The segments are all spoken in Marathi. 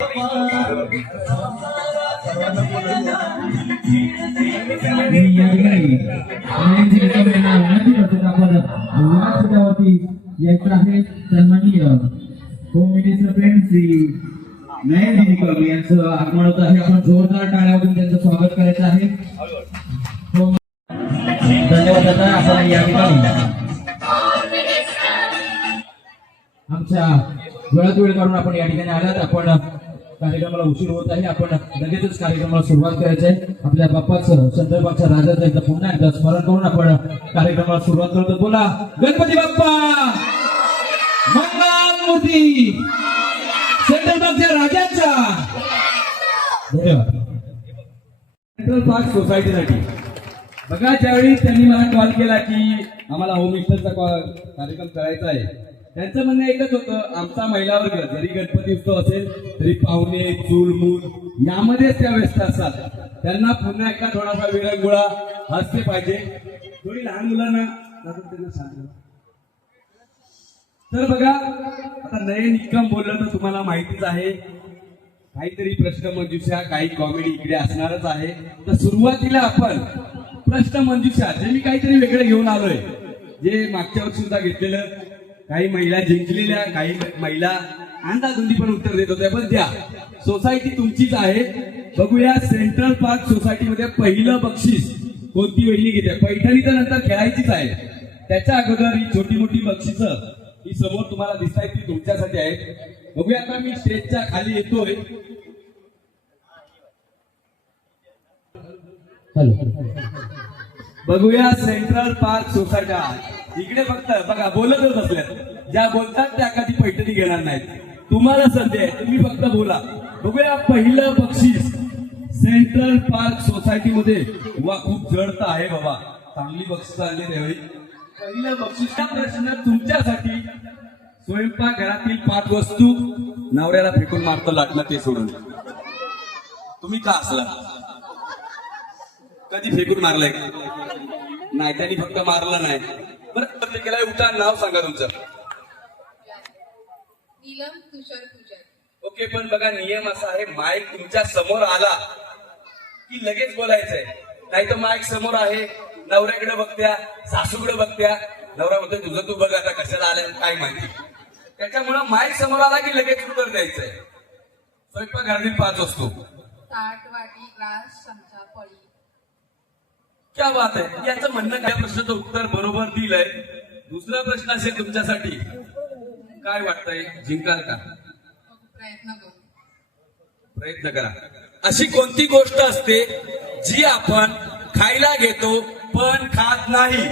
यायचं आहे सन्माननीय होम मिनिस्टर फ्रेंड श्री नयन दिनकर यांचं आगमन होत आहे. आपण जोरदार टाळ्यावरून त्यांचं स्वागत करायचं आहे. धन्यवाद दादा. आपण या ठिकाणी आमच्या वेळात वेळ काढून आपण या ठिकाणी आलात. आपण कार्यक्रमाला उशीर होत आहे. आपण लगेचच कार्यक्रमाला सुरुवात करायची आहे. आपल्या बाप्पाचं संदर्भाच्या राजाचं एकदा पुन्हा एकदा स्मरण करून आपण कार्यक्रमाला सुरुवात करतो. बोला गणपती बाप्पा मंगलमूर्ती संदर्भाच्या राजाचा. धन्यवाद. सेंट्रल पार्क सोसायटीसाठी बघा, ज्यावेळी त्यांनी मला कॉल केला की आम्हाला होम मिनिस्टरचा कार्यक्रम करायचा आहे, त्यांचं म्हणणं एकच होतं, आमचा महिला वर्ग जरी गणपती उत्सव असेल तरी पाहुणे चूलमूल यामध्येच त्या व्यस्त असतात. त्यांना पुन्हा एकदा थोडासा विरंगुळा हास्य पाहिजे. थोडी लहान मुलांना त्यांना सांगितलं तर बघा, आता नयन निकम बोललं तर तुम्हाला माहितीच आहे, काहीतरी प्रश्न मंजुषा काही कॉमेडी इकडे असणारच आहे. तर सुरुवातीला आपण प्रश्न मंजुषा जे मी काहीतरी वेगळं घेऊन आलोय, जे मागच्या वर्षी सुद्धा घेतलेलं, काही महिला जिंकलेल्या, काही महिला अंदाधुंदी पण उत्तर देत होत्या. पण द्या, सोसायटी तुमचीच आहे. बघूया सेंट्रल पार्क सोसायटीमध्ये पहिलं बक्षीस कोणती वहिनी घेते. पैठणी तर नंतर खेळायचीच आहे, त्याच्या अगोदर ही छोटी मोठी बक्षिसं ही समोर तुम्हाला दिसत आहेत, ती तुमच्यासाठी आहेत. बघूया, आता मी स्टेजच्या खाली येतोय. बघूया सेंट्रल पार्क सोसायटी इकडे फक्त बघा बोलतच असल्यात, ज्या बोलतात त्या कधी पैठणी घेणार नाहीत. तुम्हाला संधी आहे, तुम्ही फक्त बोला. बघूया पहिलं बक्षीस सेंट्रल पार्क सोसायटी मध्ये. वा, खूप जड आहे बाबा, चांगली बक्षीस आणली त्यावेळी. पहिलं बक्षीस हा प्रश्न तुमच्यासाठी. स्वयंपाकघरातील 5 वस्तू नवऱ्याला फेकून मारतो लाटणं ते सोडून. तुम्ही का असला कधी फेकून मारलाय? नाही, त्यांनी फक्त मारलं नाही. बरं, प्रत्येकाला उठा, नाव सांगा तुमचं. नीलम तुषार पूजारी. ओके, पण बघा नियम असा आहे, माईक तुमच्या समोर आला की लगेच बोलायचंय. नाही तर माईक समोर आहे, नवऱ्याकडे बघत्या, सासूकडे बघत्या, नवरा म्हणतोय तुझं तू बघ आता कशाला आलाय काय माहिती. त्याच्यामुळं माईक समोर आला की लगेच उत्तर द्यायचंय. स्वयंपाकघरातील 5 वस्तू. ताट, वाटी, ग्लास, चमचा, पळी. क्या बात आहे. याचं म्हणणं काय, प्रश्नाचं उत्तर बरोबर दिलंय. दुसरा प्रश्न असेल तुमच्यासाठी, काय वाटतंय जिंकाल का? प्रयत्न करू. प्रयत्न करा. अशी कोणती गोष्ट असते जी आपण खायला घेतो पण खात नाही?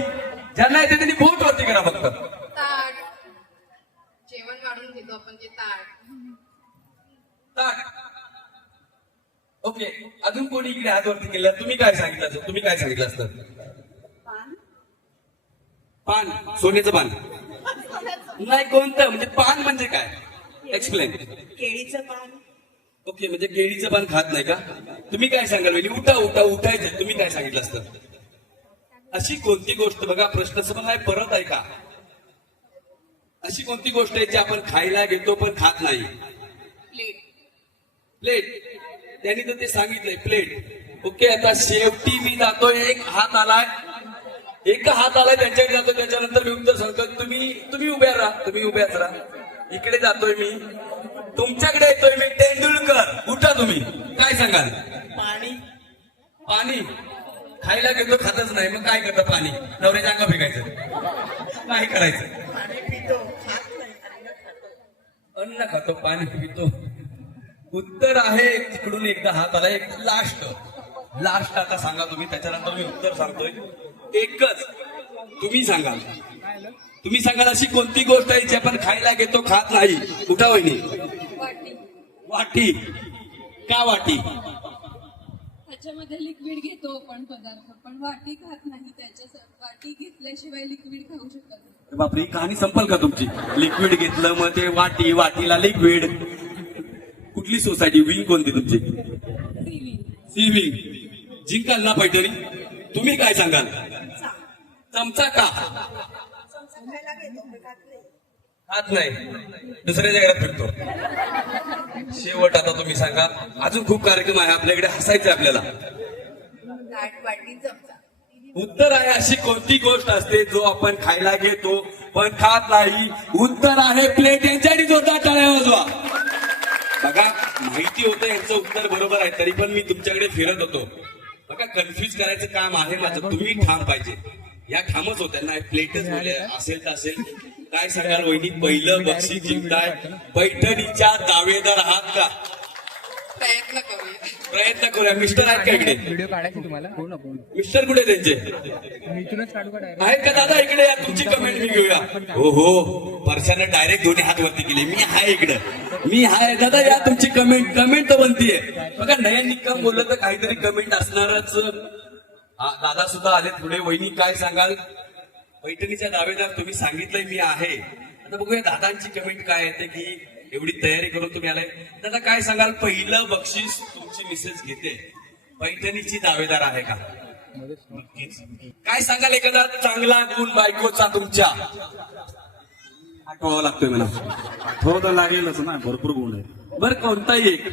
ज्यांना येते त्यांनी बोट वरती करा फक्त. ताट, जेवण वाढून घेतो आपण जे ताट. ताट. ओके, अजून कोणी इकडे हात वरती केला? तुम्ही काय सांगितलं असतं? तुम्ही काय सांगितलं असतं? पान, सोन्याचं पान. नाही, कोणतं? म्हणजे पान म्हणजे काय? एक्सप्लेन. केळीचं पान. ओके, म्हणजे केळीचं पान खात नाही का? तुम्ही काय सांगाल? उठा उठा उठायचं. तुम्ही काय सांगितलं असतं? अशी कोणती गोष्ट, बघा प्रश्न समज आहे, परत ऐका. अशी कोणती गोष्ट आहे जी आपण खायला घेतो पण खात नाही? प्लेट. प्लेट. त्यांनी तर ते सांगितलंय, प्लेट. ओके, आता शेवटी मी जातोय, एक हात आलाय त्यांच्याकडे जातो, त्याच्यानंतर मी उत्तर सांगतो. तुम्ही उभ्या राहा, तुम्ही उभ्याच राहा. इकडे जातोय मी, तुमच्याकडे येतोय मी. तेंडुलकर, उठा. तुम्ही काय सांगाल? पाणी. पाणी. खायला घेतो खातच नाही, मग काय करतं? पाणी नवऱ्याच्या अंगा फेकायचं, काय करायचं? पाणी पितो, खात नाही, अन्न खातो. अन्न खातो, पाणी पितो. उत्तर आहे तिकडून एकदा हात आला, एक लास्ट आता सांगा तुम्ही, त्याच्यानंतर मी उत्तर सांगतोय. एकच तुम्ही सांगाल अशी कोणती गोष्ट आहे जी आपण खायला घेतो खात नाही? उठा वहिनी. वाटी. वाटी. का वाटी? त्याच्यामध्ये लिक्विड घेतो आपण पदार्थ, पण वाटी खात नाही. वाटी घेतल्याशिवाय लिक्विड खाऊ शकत नाही. बापरे, ही कहाणी संपल का तुमची? लिक्विड घेतलं मग ते वाटी, वाटीला लिक्विड. कुठली सोसायटी? विंग कोणती तुमची? C wing. जिंकाल ना पैठणी? तुम्ही काय सांगाल? चमचा. का? हात नाही दुसऱ्याच्या घरात फिरतो. शेवट आता तुम्ही सांगा, अजून खूप कार्यक्रम आहे आपल्याकडे, हसायचं आपल्याला. ताट वाटी चमचा. उत्तर आहे अशी कोणती गोष्ट असते जो आपण खायला घेतो पण खात नाही? उत्तर आहे प्लेट. यांच्यासाठी जोरदार टाळ्या वाजवा. बघा माहिती होतं यांचं उत्तर बरोबर आहे, तरी पण मी तुमच्याकडे फिरत होतो. बघा कन्फ्युज करायचं काम आहे माझं, तुम्ही ठाम पाहिजे. या ठामच होत्या ना, प्लेटच बोले असेल तर असेल. काय सांगाल वहिनी, पहिलं बक्षीस जिंकताय, पैठणीच्या दावेदार आहात का? प्रयत्न करूया. प्रयत्न करूया. मिस्टर आहेत का इकडे? व्हिडिओ काढायची तुम्हाला हो ना फोन मिस्टर कुठे त्यांचे मी इथूनच काढू का direct? आहेत का दादा? इकडे या, तुमची कमेंट मी घेऊया. हो हो, परशानं डायरेक्ट दोन्ही हात वरती केले. मी आहे इकडं, मी आहे दादा. या तुमची कमेंट तर बनतीये. बघा नयन निकम बोललं तर काहीतरी कमेंट असणारच. दादा सुद्धा आले थोडे. वहिनी काय सांगाल? पैठणीच्या दावेदार तुम्ही सांगितलंय मी आहे. आता बघूया दादांची कमेंट काय येते, की एवढी तयारी करून तुम्ही आलाय. दादा काय सांगाल? पहिलं बक्षीस तुमची मिसेस घेते, पैठणीची दावेदार आहे का? नक्कीच. काय सांगाल एखादा चांगला गुण बायकोचा तुमच्या? आठवावा लागतोय मला. हो तर लागेलच ना, भरपूर गुण आहे. बरं कोणताही एक.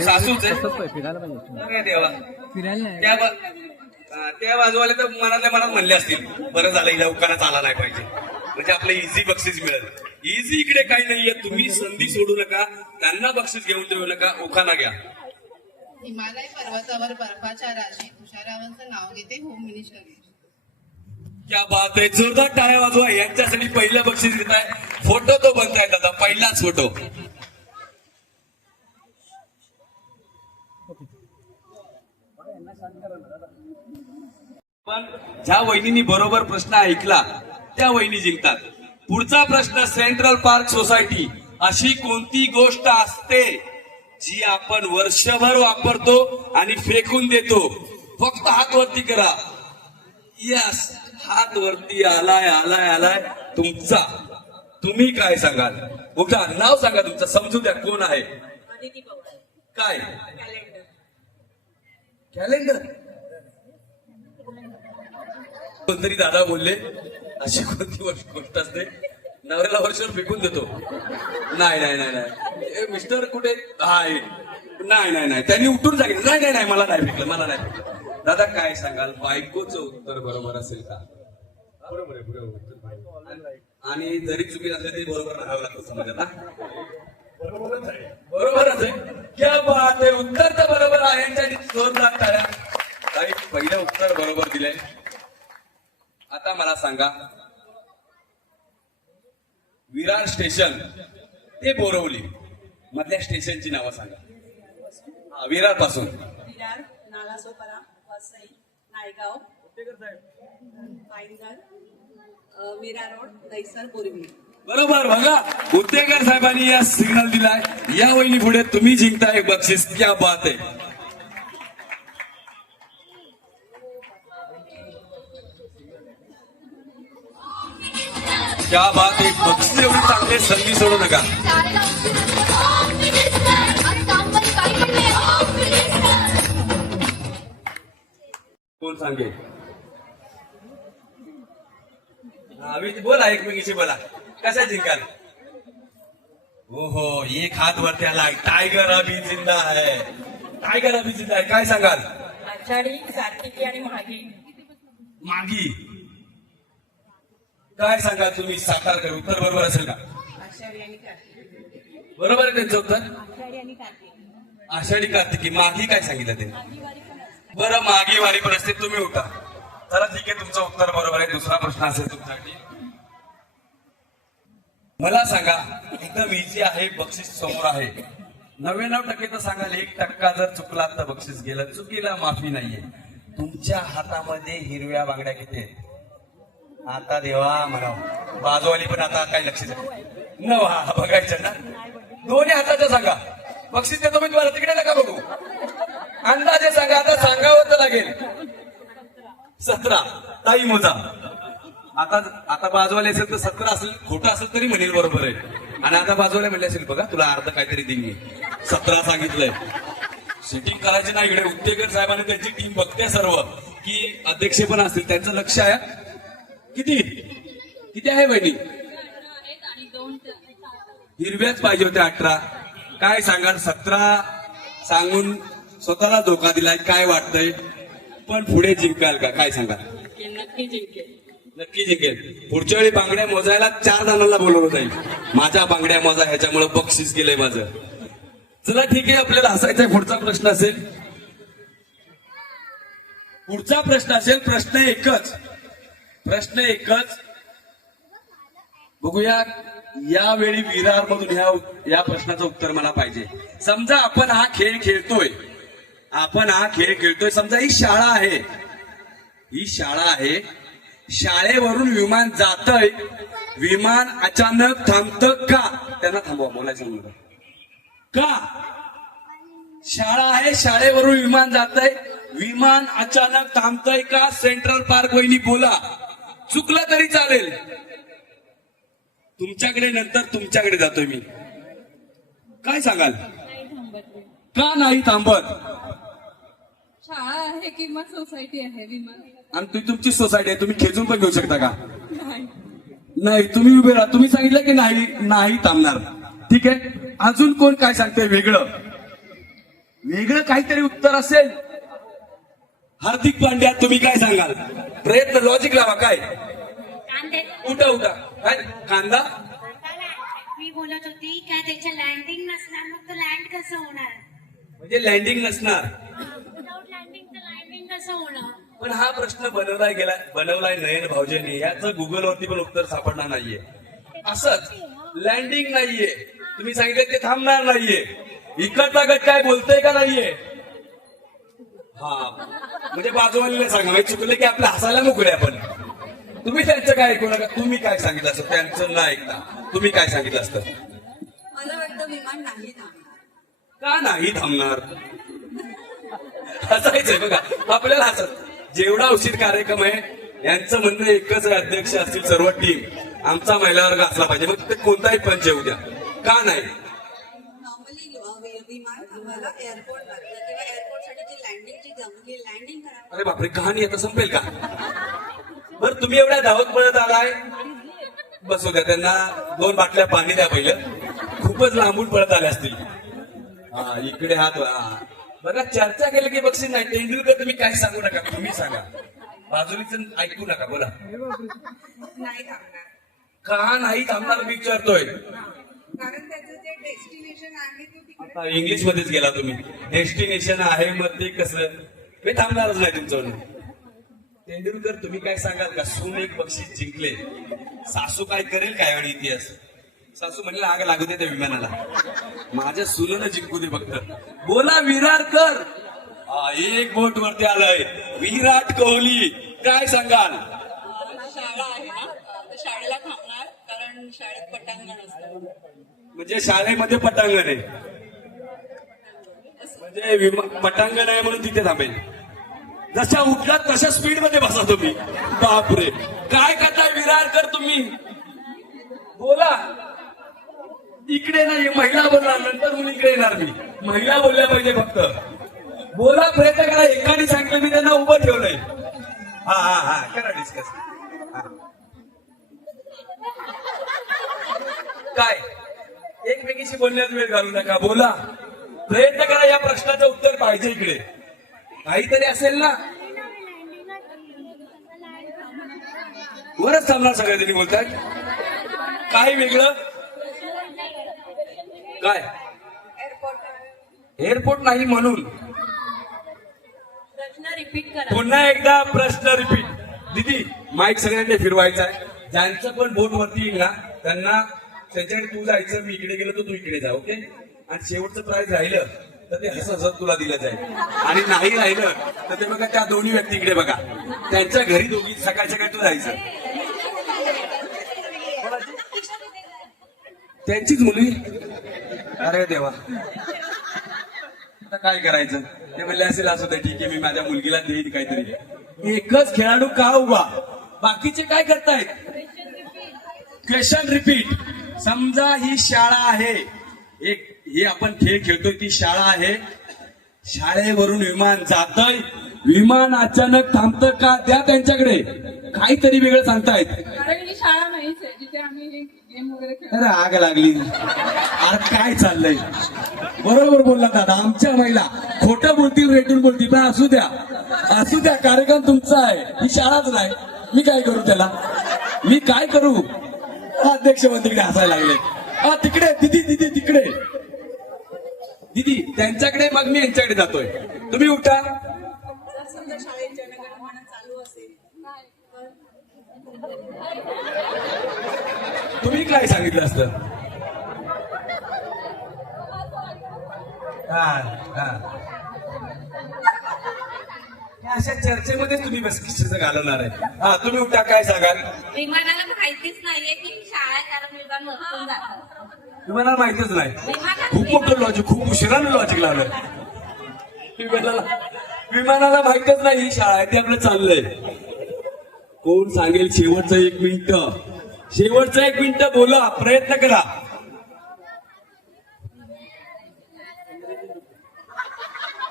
सासूच आहे. तसंच आहे, फिरायला पाहिजे अरे देवा. फिरायला नाही त्या बाजूवाले तर मनातल्या मनात म्हणले असतील, बरं झालं हिला उकाराच आला नाही पाहिजे, म्हणजे आपलं इझी बक्षीस मिळेल. इझी इकडे काही नाहीये. तुम्ही संधी सोडू नका, त्यांना बक्षीस घेऊन देऊ नका, उखाणा घ्या. हिमालय पर्वतावर बर्फाच्या राशी तुषारावांचं नाव घेते होम मिनिस्टर. क्या बात आहे, जोरदार टाळ्या वाजवा. यांच्यासाठी पहिलं बक्षीस घेत आहे. फोटो तो बनताय दादा, पहिलाच फोटो. पण ज्या वहिनींनी बरोबर प्रश्न ऐकला त्या वहिनी जिंकतात. पुढचा प्रश्न, सेंट्रल पार्क सोसायटी अशी कोणती गोष्ट असते जी आपण वर्षभर वापरतो आणि फेकून देतो? फक्त हात वरती करा. यस, हात वरती आलाय आलाय आलाय तुमचा. तुम्ही काय सांगाल? उठा, नाव सांगा तुमचं, समजू द्या कोण आहे. अदिती पवार. काय? कॅलेंडर. कॅलेंडर. कोणतरी दादा बोलले अशी कोणती गोष्ट असते नवऱ्याला वर्षभर फेकून देतो? नाही नाही नाही नाही. मिस्टर कुठे आहे? नाही नाही नाही, त्यांनी उठून सांगितलं नाही नाही नाही, मला नाही फेकलं, मला नाही फेकलं. दादा काय सांगाल? बायकोचं उत्तर बरोबर असेल का? बरोबर आहे, बरोबर. आणि जरी चुकी असेल तरी बरोबर राहावं लागतं समाजात. बरोबरच आहे. क्या बात आहे, उत्तर तर बरोबर आहे. यांच्यासाठी जोरदार टाळ्या. काही पहिलं उत्तर बरोबर दिलंय. आता मला सांगा, विरार स्टेशन ते बोरवली मधल्या स्टेशनची नावं सांगा. विरार पासून विरार, नालासोपारा, वसई, नायगाव, पायंदर, मीरा रोड, दहिसर, बोरिवली. बरोबर. बघा उत्तेकर साहेबांनी या सिग्नल दिलाय. या वहिनी पुढे तुम्ही जिंकताय बक्षीस. क्या बात आहे. क्या बात आहे. बक्षीस एवढी चांगली, संधी सोडू नका. कोण सांगेल? बोला, एकमेकीशी बोला. कसा जिंकाल? हो हो, एक हात वरती आलाय. टायगर अभी जिंदा है. टायगर अभी जिंदा है. काय सांगाल? आषाढी, कार्तिकी आणि माघी. मागी. काय सांगाल तुम्ही? सातारकर. उत्तर बरोबर असेल का? आषाढी आणि कार्तिकी. बरोबर आहे त्यांचं उत्तर. आषाढी आणि कार्तिकी. आषाढी कार्तिकी. मागी काय सांगितलं त्यांनी? बरं, मागी वारी पण असते. तुम्ही उठा. चला ठीक आहे, तुमचं उत्तर बरोबर आहे. दुसरा प्रश्न असेल तुमच्यासाठी. मला सांगा, एकदम इझी आहे, बक्षीस समोर आहे. 99% तर सांगाल, 1% जर चुकला तर बक्षीस गेलं. चुकीला माफी नाहीये. तुमच्या हातामध्ये हिरव्या बांगड्या किती आहेत? आता देवा म्हणा. बाजूवाली पण आता काय लक्ष द्या. हा बघायचं ना. दोन्ही हाताचं सांगा. बक्षीस देतो मी तुम्हाला, तिकडे नका बघू. अंदाजे सांगा. आता सांगावं तर लागेल. 17. ताई मोजा. आता बाजूवाले असेल तर 17 असेल, खोटं असेल तरी म्हणेल बरोबर आहे. आणि आता बाजूवाले म्हणले असेल, बघा तुला अर्ध काहीतरी देईन मी. 17 सांगितलंय. सिटिंग करायची ना इकडे. उत्तेकर साहेबांनी त्यांची टीम बघते सर्व, की अध्यक्ष पण असतील, त्यांचं लक्ष आहे. किती? किती आहे बहिणी? आहेत आणि 2 हिरव्याच पाहिजे होत्या 18. काय सांगाल? 17 सांगून स्वतःला धोका दिलाय. काय वाटतंय? पण पुढे जिंकाल का? काय सांगाल? नक्की जिंकेल. नक्की जिंकेल. पुढच्या वेळी बांगड्या मोजायला 4 जणांना बोलवलं जाईल. माझ्या बांगड्या मोजा, ह्याच्यामुळे बक्षीस केलंय माझं. चला ठीक आहे, आपल्याला हसायचा पुढचा प्रश्न असेल. प्रश्न एकच. बघूया यावेळी विरार मधून या प्रश्नाचं उत्तर मला पाहिजे. समजा आपण हा खेळ खेळतोय. समजा ही शाळा आहे. शाळेवरून विमान जातंय. विमान अचानक थांबतं का? त्यांना थांबवा, बोलायचं मुलं. का? शाळा आहे, शाळेवरून विमान जातंय, विमान अचानक थांबतंय का? सेंट्रल पार्क वहिनी बोला. चुकलं तरी चालेल. तुमच्याकडे जातोय मी. काय सांगाल? नाही थांबत. का नाही थांबत? शाळा आहे किंवा सोसायटी आहे विमान आणि तुमची सोसायटी आहे, तुम्ही खेचून पण घेऊ शकता का? नाही. नाही, तुम्ही उभे राहा. तुम्ही सांगितलं की नाही थांबणार. ठीक आहे, अजून कोण काय सांगतंय वेगळं काहीतरी उत्तर असेल? हार्दिक पांड्या, तुम्ही काय सांगाल? प्रयत्न, लॉजिक लावा. काय? उठा. काय कांदा? मी बोलत होती का त्याच्या लँडिंग नसणार, मग तो लँड कसं होणार? म्हणजे लँडिंग नसणार. विदाउट लँडिंग तर लँडिंग कसं होणार? पण हा प्रश्न बनवलाय नयन भाऊजेंनी. याचं गुगलवरती पण उत्तर सापडणार नाहीये. असंच लँडिंग नाहीये. तुम्ही सांगितलं ते थांबणार नाहीये. इकडचा गट काय बोलतोय का नाहीये? हा, म्हणजे बाजूवालीला सांगा, म्हणजे चुकलं की आपल्या हसायला मोकळे आपण. तुम्ही त्यांचं काय ऐकू नका. तुम्ही काय सांगितलं असतं त्यांचं ना ऐकता तुम्ही काय सांगितलं असतं? मला वाटतं विमान नाही थांबणार. का नाही थांबणार? हसायचंय बघा, आपल्याला हसत. जेवढा उशीर कार्यक्रम आहे, यांचं म्हणणं एकच आहे, अध्यक्ष असतील सर्व टीम, आमचा महिला वर्ग असला पाहिजे. मग ते कोणताही पंच येऊ द्या. का नाही? नॉर्मली विमान थांबायला एअरपोर्ट लागतं किंवा एअरपोर्टसाठी जी लँडिंगची जमली लँडिंग करावं. अरे बापरे, कहाणी आता संपेल का? बरं, तुम्ही एवढ्या धावत पळत आलाय. बसू द्या, त्यांना 2 बाटल्या पाणी द्या पहिलं. खूपच लांबून पळत आले असतील. हा, इकडे हात. बघा, चर्चा केली की बक्षीस नाही. तेंडुलकर तुम्ही काय सांगू नका, तुम्ही सांगा. बाजूलीचं ऐकू नका, बोला. नाही थांबणार. का नाही थांबणार विचारतोय? कारण त्याचं जे डेस्टिनेशन आहे ते तिकडे. आता इंग्लिश मध्येच गेला तुम्ही. डेस्टिनेशन आहे, मग ते कसं? मी थांबणारच नाही तुमचं. तेंडुलकर तुम्ही काय सांगाल का? सून एक बक्षीस जिंकले, सासू काय करेल काय वेळी इतिहास? सासू म्हणले आग लागू दे त्या विमानाला, माझ्या सुनेनं जिंकू दे फक्त. बोला विरारकर. एक बोट वरती आलंय, विराट कोहली. काय सांगाल? शाळा आहे ना, तर शाळेला थांबणार कारण शाळेत पटांगण असतं. म्हणजे शाळेमध्ये पटांगण आहे, म्हणजे पटांगण आहे म्हणून तिथे थांबेल. जशा उठलात तशा स्पीड मध्ये बसा तुम्ही. बापरे, काय करताय विरारकर तुम्ही? बोला. इकडे नाही, महिला बोलणार, नंतर म्हणून इकडे येणार मी. महिला बोलल्या पाहिजे फक्त. बोला, प्रयत्न करा. एकाने सांगितलं, मी त्यांना उभं ठेवलंय. हा करा डिस्कस. काय? एकमेकीशी बोलण्यात वेळ घालू नका. बोला, प्रयत्न करा. या प्रश्नाचं उत्तर पाहिजे. इकडे काहीतरी असेल ना. वरच थांबणार सगळे त्यांनी बोलतात. काही वेगळं? काय? एअरपोर्ट नाही म्हणून. प्रश्न रिपीट करा. पुन्हा एकदा प्रश्न रिपीट. दीदी, माईक सगळ्यांना फिरवायचा आहे. ज्यांचं पण बोट वरती येईल ना, त्यांना त्यांच्याकडे तू जायचं, मी इकडे गेलो तर तू इकडे जा. ओके? आणि शेवटचं प्राइज राहिलं तर ते हसत तुला दिलं जाईल. आणि नाही राहिलं तर ते बघा, त्या दोन्ही व्यक्तीकडे बघा, त्यांच्या घरी दोघी सकाळी सकाळी तू जायचं. त्यांचीच मुलगी. अरे देवा, आता काय करायचं? ते म्हणले असेल असं तर ठीक आहे, मी माझ्या मुलगीला देईन काहीतरी. एकच खेळाडू का उभा? बाकीचे काय करतायत? Question repeat. समजा ही शाळा आहे, हे आपण खेळ खेळतोय ती शाळा आहे. शाळेवरून विमान जातंय, विमान अचानक थांबतं का? द्या त्यांच्याकडे, काहीतरी वेगळं सांगतायत. कारण ही शाळा नाहीच आहे जिथे आम्ही गेम वगैरे खेळतो. अरे आग लागली. अरे काय चाललंय? बरोबर बोलला दादा. आमच्या महिला खोटं बोलतील, रेटून बोलतील, पण असू द्या, असू द्या, कार्यक्रम तुमचा आहे, ही शाळाच नाही. मी काय करू त्याला? मी काय करू? अध्यक्ष तिकडे हसायला लागले. तिकडे दिदी, दिदी तिकडे, दिदी त्यांच्याकडे, मग मी यांच्याकडे जातोय. तुम्ही उठा. जर समजा शाळेत जनगणमन चालू असेल तुम्ही काय सांगितलं असतं? अशा चर्चेमध्ये तुम्ही बस घालवणार आहे. तुम्ही उठा, काय सांगाल? विमानाला माहितीच नाहीये की शाळा आहे, कारण विमान वरतून जातात. तुम्हाला माहितच नाही. खूप मोठं लॉजिक, खूप उशिरानं लॉजिक लावलंय. विमानाला माहितच नाही ही शाळा आहे, ते आपलं चाललंय. कोण सांगेल? शेवटचं 1 मिनिट, शेवटचं 1 मिनिट बोला, प्रयत्न करा.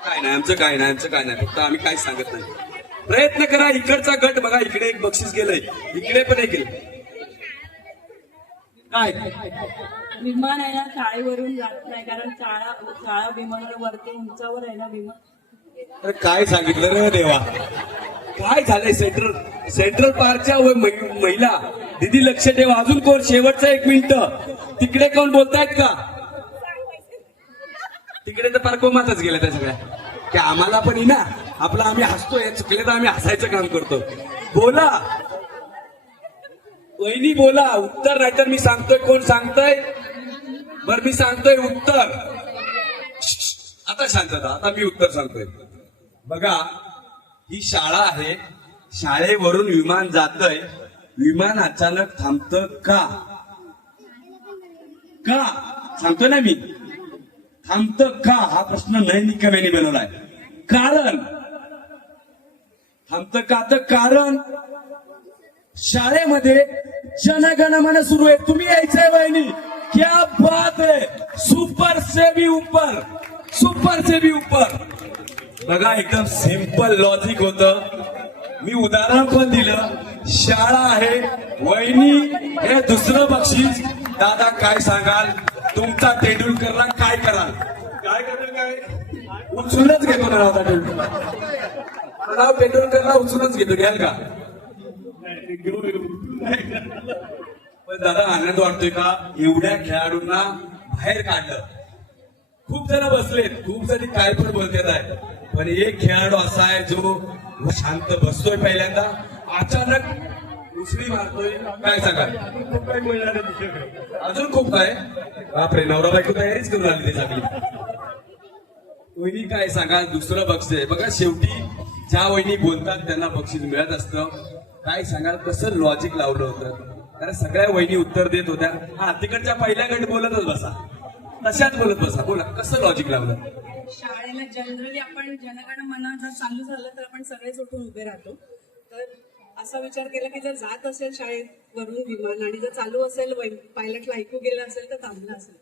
काय नाही आमचं, काय नाही आमचं, काय नाही, फक्त आम्ही काहीच सांगत नाही. प्रयत्न करा. इकडचा गट बघा, इकडे एक बक्षीस गेलंय, इकडे पण एक गेलं. काय विमान आहे ना शाळेवरून जात नाही, कारण शाळा विमानावरती उंचावर आहे ना विमान. अरे काय सांगितलं रे देवा? काय झालंय? सेंट्रल पार्कच्या महिला दिदी लक्ष ठेवा. अजून कोण? शेवटचं 1 मिनिट. तिकडे कोण बोलतायत का? तिकडे तर पार कोमातच गेल्या त्या सगळ्या. की आम्हाला पण ही ना आपलं, आम्ही हसतोय, चुकले तर आम्ही हसायचं काम करतो. बोला वहिनी, बोला उत्तर, नाहीतर मी सांगतोय. कोण सांगतोय? बरं मी सांगतोय उत्तर. आता शांतता. आता मी उत्तर सांगतोय. बघा, ही शाळा आहे, शाळेवरून विमान जातंय, विमान अचानक थांबतं का? का सांगतोय ना मी, थांबतं का? हा प्रश्न नैनिकम यांनी बनवलाय. कारण थांबतं का? तर कारण शाळेमध्ये जनगणमन सुरू आहे. तुम्ही यायचंय वहिनी, क्या बात आहे, सुपर से भी ऊपर, सुपर से भी ऊपर. बघा, एकदम सिंपल लॉजिक होतं. मी उदाहरण पण दिलं. शाळा आहे, वहिनी हे दुसरं बक्षीस. दादा काय सांगाल? तुमचा तेंडुलकरला काय कराल? काय कराल? काय उचलूनच घेतो ना दादा तेंडुलकर. नाव तेंडुलकरला उचलूनच घेतो, घ्याल का? पण दादा आनंद वाटतोय का? एवढ्या खेळाडूंना बाहेर काढलं. खूप जण बसलेत, खूप जणी काय पण बोलतात आहे, पण एक खेळाडू असा आहे जो शांत बसतोय पहिल्यांदा, अचानक उसळी मारतोय. काय सांगा? अजून खूप काय? बापरे, नवरा बायको तयारीच करून आली ते सगळी. वहिनी काय सांगा? दुसरं बक्षीस आहे बघा. शेवटी ज्या वहिनी बोलतात त्यांना बक्षीस मिळत असतं. काय सांगाल? कसं लॉजिक लावलं होतं? कारण सगळ्या वहिनी उत्तर देत होत्या. तिकडच्या पहिल्या गट बोलतच बसा, तशाच बोलत बसा. बोला, कसं लॉजिक लावलं? शाळेला जनरली आपण जनगणमन जर चालू झालं तर आपण सगळेच उठून उभे राहतो. तर असा विचार केला की जर जात असेल शाळेत वरून विमान आणि जर चालू असेल, पायलटला ऐकू गेलं असेल तर थांबलं असेल.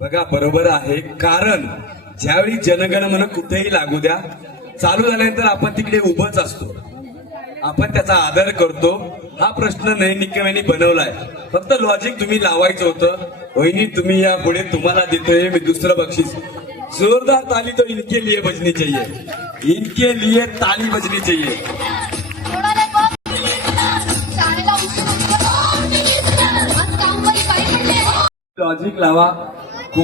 बघा, बरोबर आहे. कारण ज्यावेळी जनगणमन कुठेही लागू द्या, चालू झाल्यानंतर आपण तिकडे उभंच असतो, आपण त्याचा आदर करतो. हा प्रश्न नैनिकम यांनी बनवलाय. फक्त लॉजिक तुम्ही लावायचं होतं. वहिनी तुम्ही या पुढे, तुम्हाला देतोय मी दुसरं बक्षीस. जोरदार ताली तो इनके लिए बजनी चाहिए, इनके लिए ताली बजनी चाहिए. लॉजिक लावा.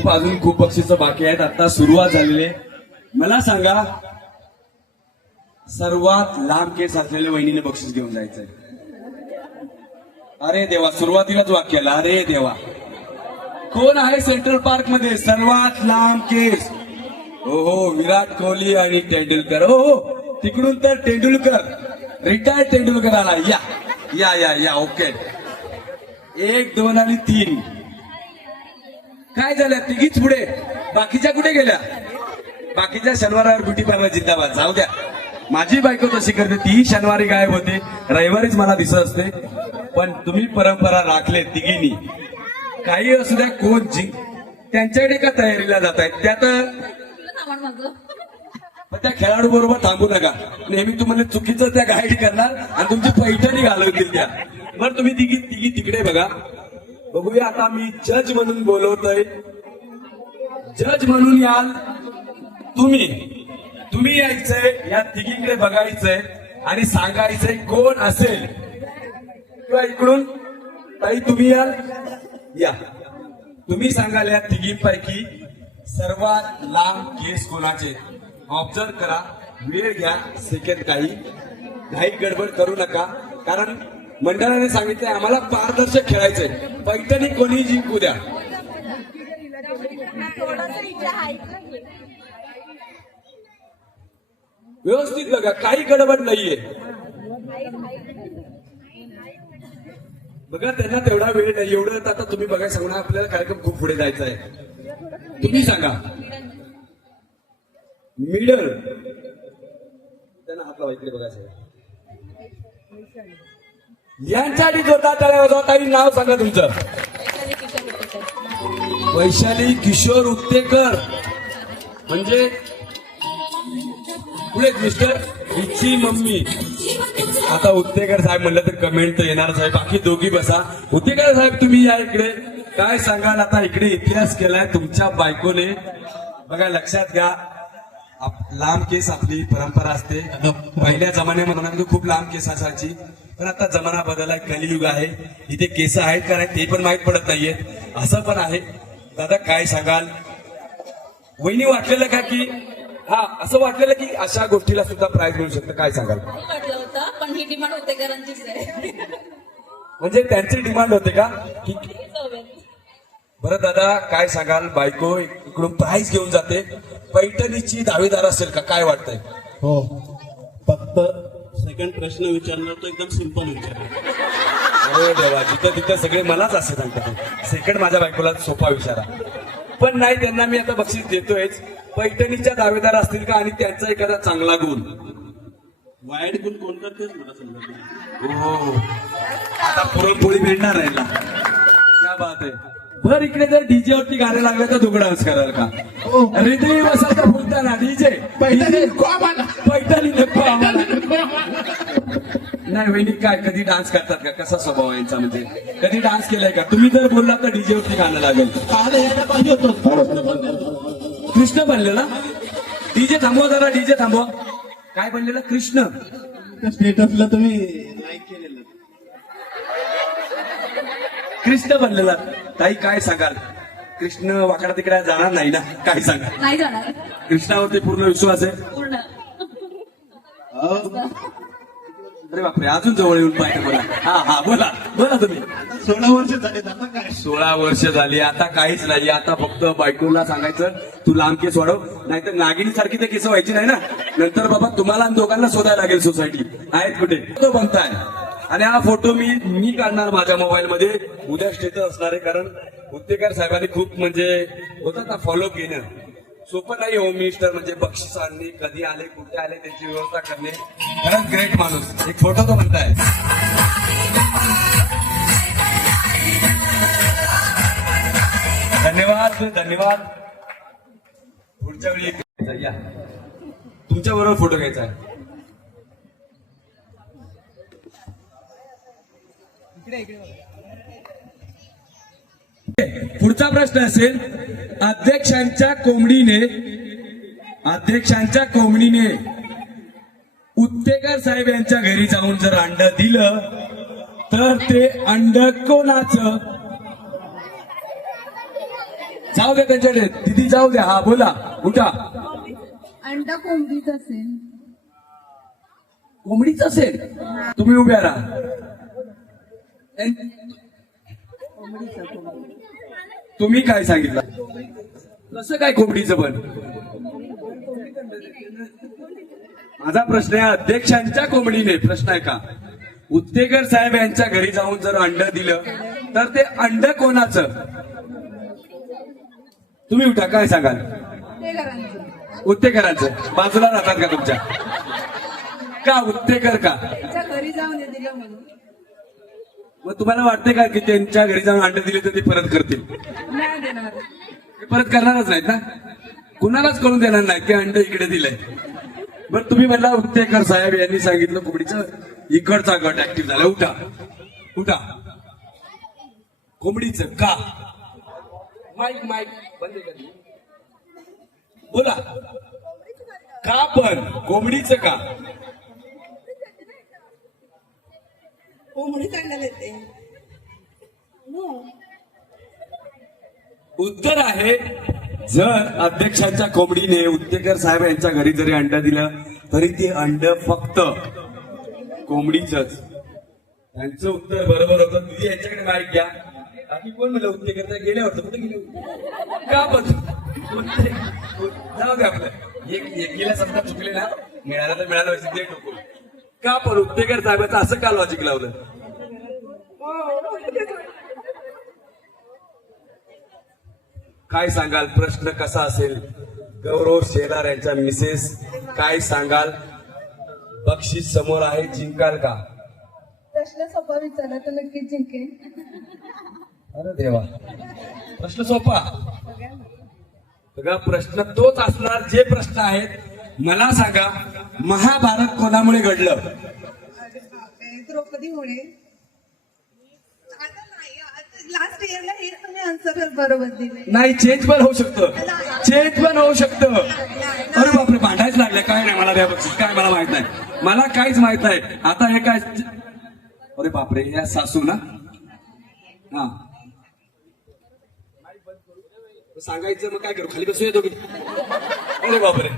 अजून खूप बक्षीस बाकी आहेत. आता सुरुवात झालेली आहे. मला सांगा, सर्वात लांब केस असलेल्या वहिनीने बक्षीस घेऊन जायचंय. अरे देवा, सुरुवातीलाच वाक्याला अरे देवा. कोण आहे सेंट्रल पार्क मध्ये सर्वात लांब केस? हो, विराट कोहली आणि तेंडुलकर. हो, तिकडून तर तेंडुलकर, रिटायर्ड तेंडुलकर आला. या या या या ओके. 1, 2 आणि 3. काय झालं? तिघीच पुढे, बाकीच्या कुठे गेल्या? बाकीच्या शनिवारावर ब्युटी पार्लर जिंदाबाद. जाऊ द्या, माझी बायको तशी करते, ती शनिवारी गायब होते, रविवारीच मला दिसत असते. पण तुम्ही परंपरा राखले तिघींनी. काही असू द्या, कोण त्यांच्याकडे का तयारीला जात आहेत? त्यात पण त्या खेळाडू बरोबर थांबू नका. नेहमी तुम्हाला चुकीचं त्या गाईड करणार आणि तुमची पैठणी घालवतील त्या. बरं तुम्ही तिघी तिकडे बघा. बघूया आता मी जज म्हणून बोलवतोय. जज म्हणून याल तुम्ही यायचंय, या तिघीकडे बघायचंय आणि सांगायचंय कोण असेल. किंवा इकडून ताई तुम्ही याल, या तुम्ही सांगाल या तिघींपैकी सर्वात लांब केस कोणाचे. ऑब्झर्व करा, वेळ घ्या, सेकंड काही घाई गडबड करू नका. कारण मंडळाने सांगितलंय आम्हाला पारदर्शक खेळायचंय. पैठणी कोणी जिंकू द्या. व्यवस्थित बघा, काही गडबड नाहीये. बघा त्यांना तेवढा वेळ नाही. एवढं आता तुम्ही बघा सांगणार, आपल्याला कार्यक्रम खूप पुढे जायचा आहे. तुम्ही सांगा मिडल. त्यांना हात लावा, इकडे बघा सगळं. यांच्यासाठी जोरदार टाळ्या वाजवा. ताई नाव सांगा तुमचं. वैशाली किशोर उत्तेकर. म्हणजे पुढे मिस्टर हिची मम्मी. आता उत्तेकर साहेब म्हणलं तर कमेंट तर येणार साहेब. बाकी दोघी बसा. उत्तेकर साहेब तुम्ही या इकडे. काय सांगाल आता इकडे इतिहास केलाय तुमच्या बायकोने. बघा लक्षात घ्या, लांब केस आपली परंपरा असते. पहिल्या जमान्यामध्ये खूप लांब केस असायची, पण आता जमाना बदललाय, कलियुग आहे. इथे केस आहेत का नाही ते पण माहीत पडत नाहीये, असं पण आहे. दादा काय सांगाल, वहिनी वाटलेलं का की हा असं वाटलेलं की अशा गोष्टीला सुद्धा प्राइज मिळू शकतं, काय सांगाल? वाटलं होतं पण ही डिमांड उत्तेकरांचीच आहे. म्हणजे त्यांची डिमांड होते का की बरं दादा काय सांगाल, बायको इकडून प्राइज घेऊन जाते, पैठणीची दावेदार असेल का, काय वाटतंय? हो, फक्त सेकंड प्रश्न विचारणार तो एकदम सिंपल विचारणार. अरे देवा, जिथं तिथं सगळे मलाच असे सांगतात. सेकंड माझ्या बायकोला सोपा विचारा. पण नाही, त्यांना मी आता बक्षीस देतोयच. पैठणीच्या दावेदार असतील का आणि त्यांचा एखादा चांगला गुण. वाईट गुण कोणता तेच मला समजत. हो, आता पुरणपोळी मिळणार आहे ना. क्या बात आहे. भर इकडे जर डीजे वरती गाणे लागले तर दुगडा डान्स कराल का? हृदय वसंत बोलताना डीजे पैठणी नको आम्हाला. नाही वहिनी काय कधी डान्स करतात का? कसा स्वभाव यांचा, म्हणजे कधी डान्स केलाय का? तुम्ही जर बोलला तर डीजे वरती गाणं लागेल. कृष्ण बनलेला डीजे थांबवा, जरा डीजे थांबवा. काय बनलेला? कृष्ण स्टेटसला तुम्ही लाईक केलेलं. कृष्ण बनलेला. ताई काय सांगाल, कृष्ण वाकडा तिकडे जाणार नाही ना, काय सांगाल? नाही जाणार कृष्णावरती पूर्ण विश्वास आहे. पूर्ण. अरे बापरे, अजून जवळ येऊन पाहिजे बोला. हा बोला बोला तुम्ही. 16 वर्ष झाले आता काय? 16 वर्ष झाली, आता काहीच नाही. आता फक्त बायकोला सांगायचं तू लांब केस वाढव, नाहीतर नागिनी सारखी ते केस व्हायची नाही ना. नंतर बाबा तुम्हाला आणि दोघांना शोधायला लागेल सोसायटी आहेत कुठे. तो बनताय आणि हा फोटो मी काढणार माझ्या मोबाईल मध्ये. उद्या स्टेटस असणार आहे, कारण उत्तेकर साहेबांनी खूप म्हणजे होतात ना फॉलो घेणं सोपं नाही. होम मिनिस्टर म्हणजे बक्षीस आणणे, कधी आले कुठे आले त्याची व्यवस्था करणे, खरंच ग्रेट माणूस. एक फोटो तो बनताय. धन्यवाद धन्यवाद. पुढच्या वेळी या तुमच्या बरोबर फोटो घ्यायचा आहे. पुढचा प्रश्न असेल, अध्यक्षांच्या कोंबडीने उत्तेकर साहेब यांच्या घरी जाऊन जर अंड दिलं तर ते अंड कोणाचं? जाऊ द्या त्यांच्याकडे. दिदी जाऊ द्या. हा बोला, उठा. अंडा कोंबडीच असेल. कोंबडीच असेल. तुम्ही उभ्या राहा. तुम्ही काय सांगितलं? कसं काय कोंबडीचं? पण माझा प्रश्न आहे, अध्यक्षांच्या कोंबडीने प्रश्न आहे का? उत्तेकर साहेब यांच्या घरी जाऊन जर अंड दिलं तर ते अंड कोणाचं? तुम्ही उठा, काय सांगाल? उत्तेकरांचं. बाजूला राहतात का तुमच्या? का उत्तेकर का? घरी जाऊन दिलं म्हणून. मग तुम्हाला वाटते का की त्यांच्या घरी जाऊन अंडे दिले तर ते परत करतील? नाही देणार. परत करणारच नाहीत ना. कुणालाच कळून देणार नाही की अंड इकडे दिलंय. बरं तुम्ही म्हणला उत्तेकर साहेब यांनी सांगितलं कोंबडीचं इकडचा गट ऍक्टिव्ह झाला. उठा उठा. कोंबडीचं का? माईक माईक बंद कर. बोला का पण कोंबडीचं का? कोंबडी चांगलं येते. उत्तर आहे जर अध्यक्षांच्या कोंबडीने उत्तेकर साहेब यांच्या घरी जरी अंड दिलं तरी ते अंड फक्त कोंबडीच. त्यांचं उत्तर बरोबर होतं. तुम्ही यांच्याकडे माईक घ्या. बाकी कोण म्हणलं उत्तेकर गेले होतं कुठे गेले का? पण जाऊ दे आपलं एकीला समजा चुकले ना मिळालं तर मिळालं व्हायचं ते टोकून का? पण उत्तेकर साहेबांचं असं का लॉजिक लावलं? काय सांगाल? प्रश्न कसा असेल? गौरव शेलार यांच्या मिसेस काय सांगाल? बक्षीस समोर आहे, जिंकाल का? प्रश्न सोपा विचारला तर नक्कीच जिंकेल. अरे देवा, प्रश्न सोपा. सगळा प्रश्न तोच असणार जे प्रश्न आहेत. मला सांगा, महाभारत कोणामुळे घडलं? द्रौपदी मुळे. आता नाही, लास्ट इयरला हे तुम्ही आन्सर बरोबर दिले. नाही, चेंज पण होऊ शकतं. चेंज पण होऊ शकतं. अरे बापरे, भांडायच लागलं. काय नाही मला द्या बक्षीस. काय मला माहित नाही. मला काहीच माहित नाही. आता हे काय? अरे बापरे, ह्या सासू ना. हा सांगायचं मग काय करू? खाली बसू येतो की? अरे बापरे.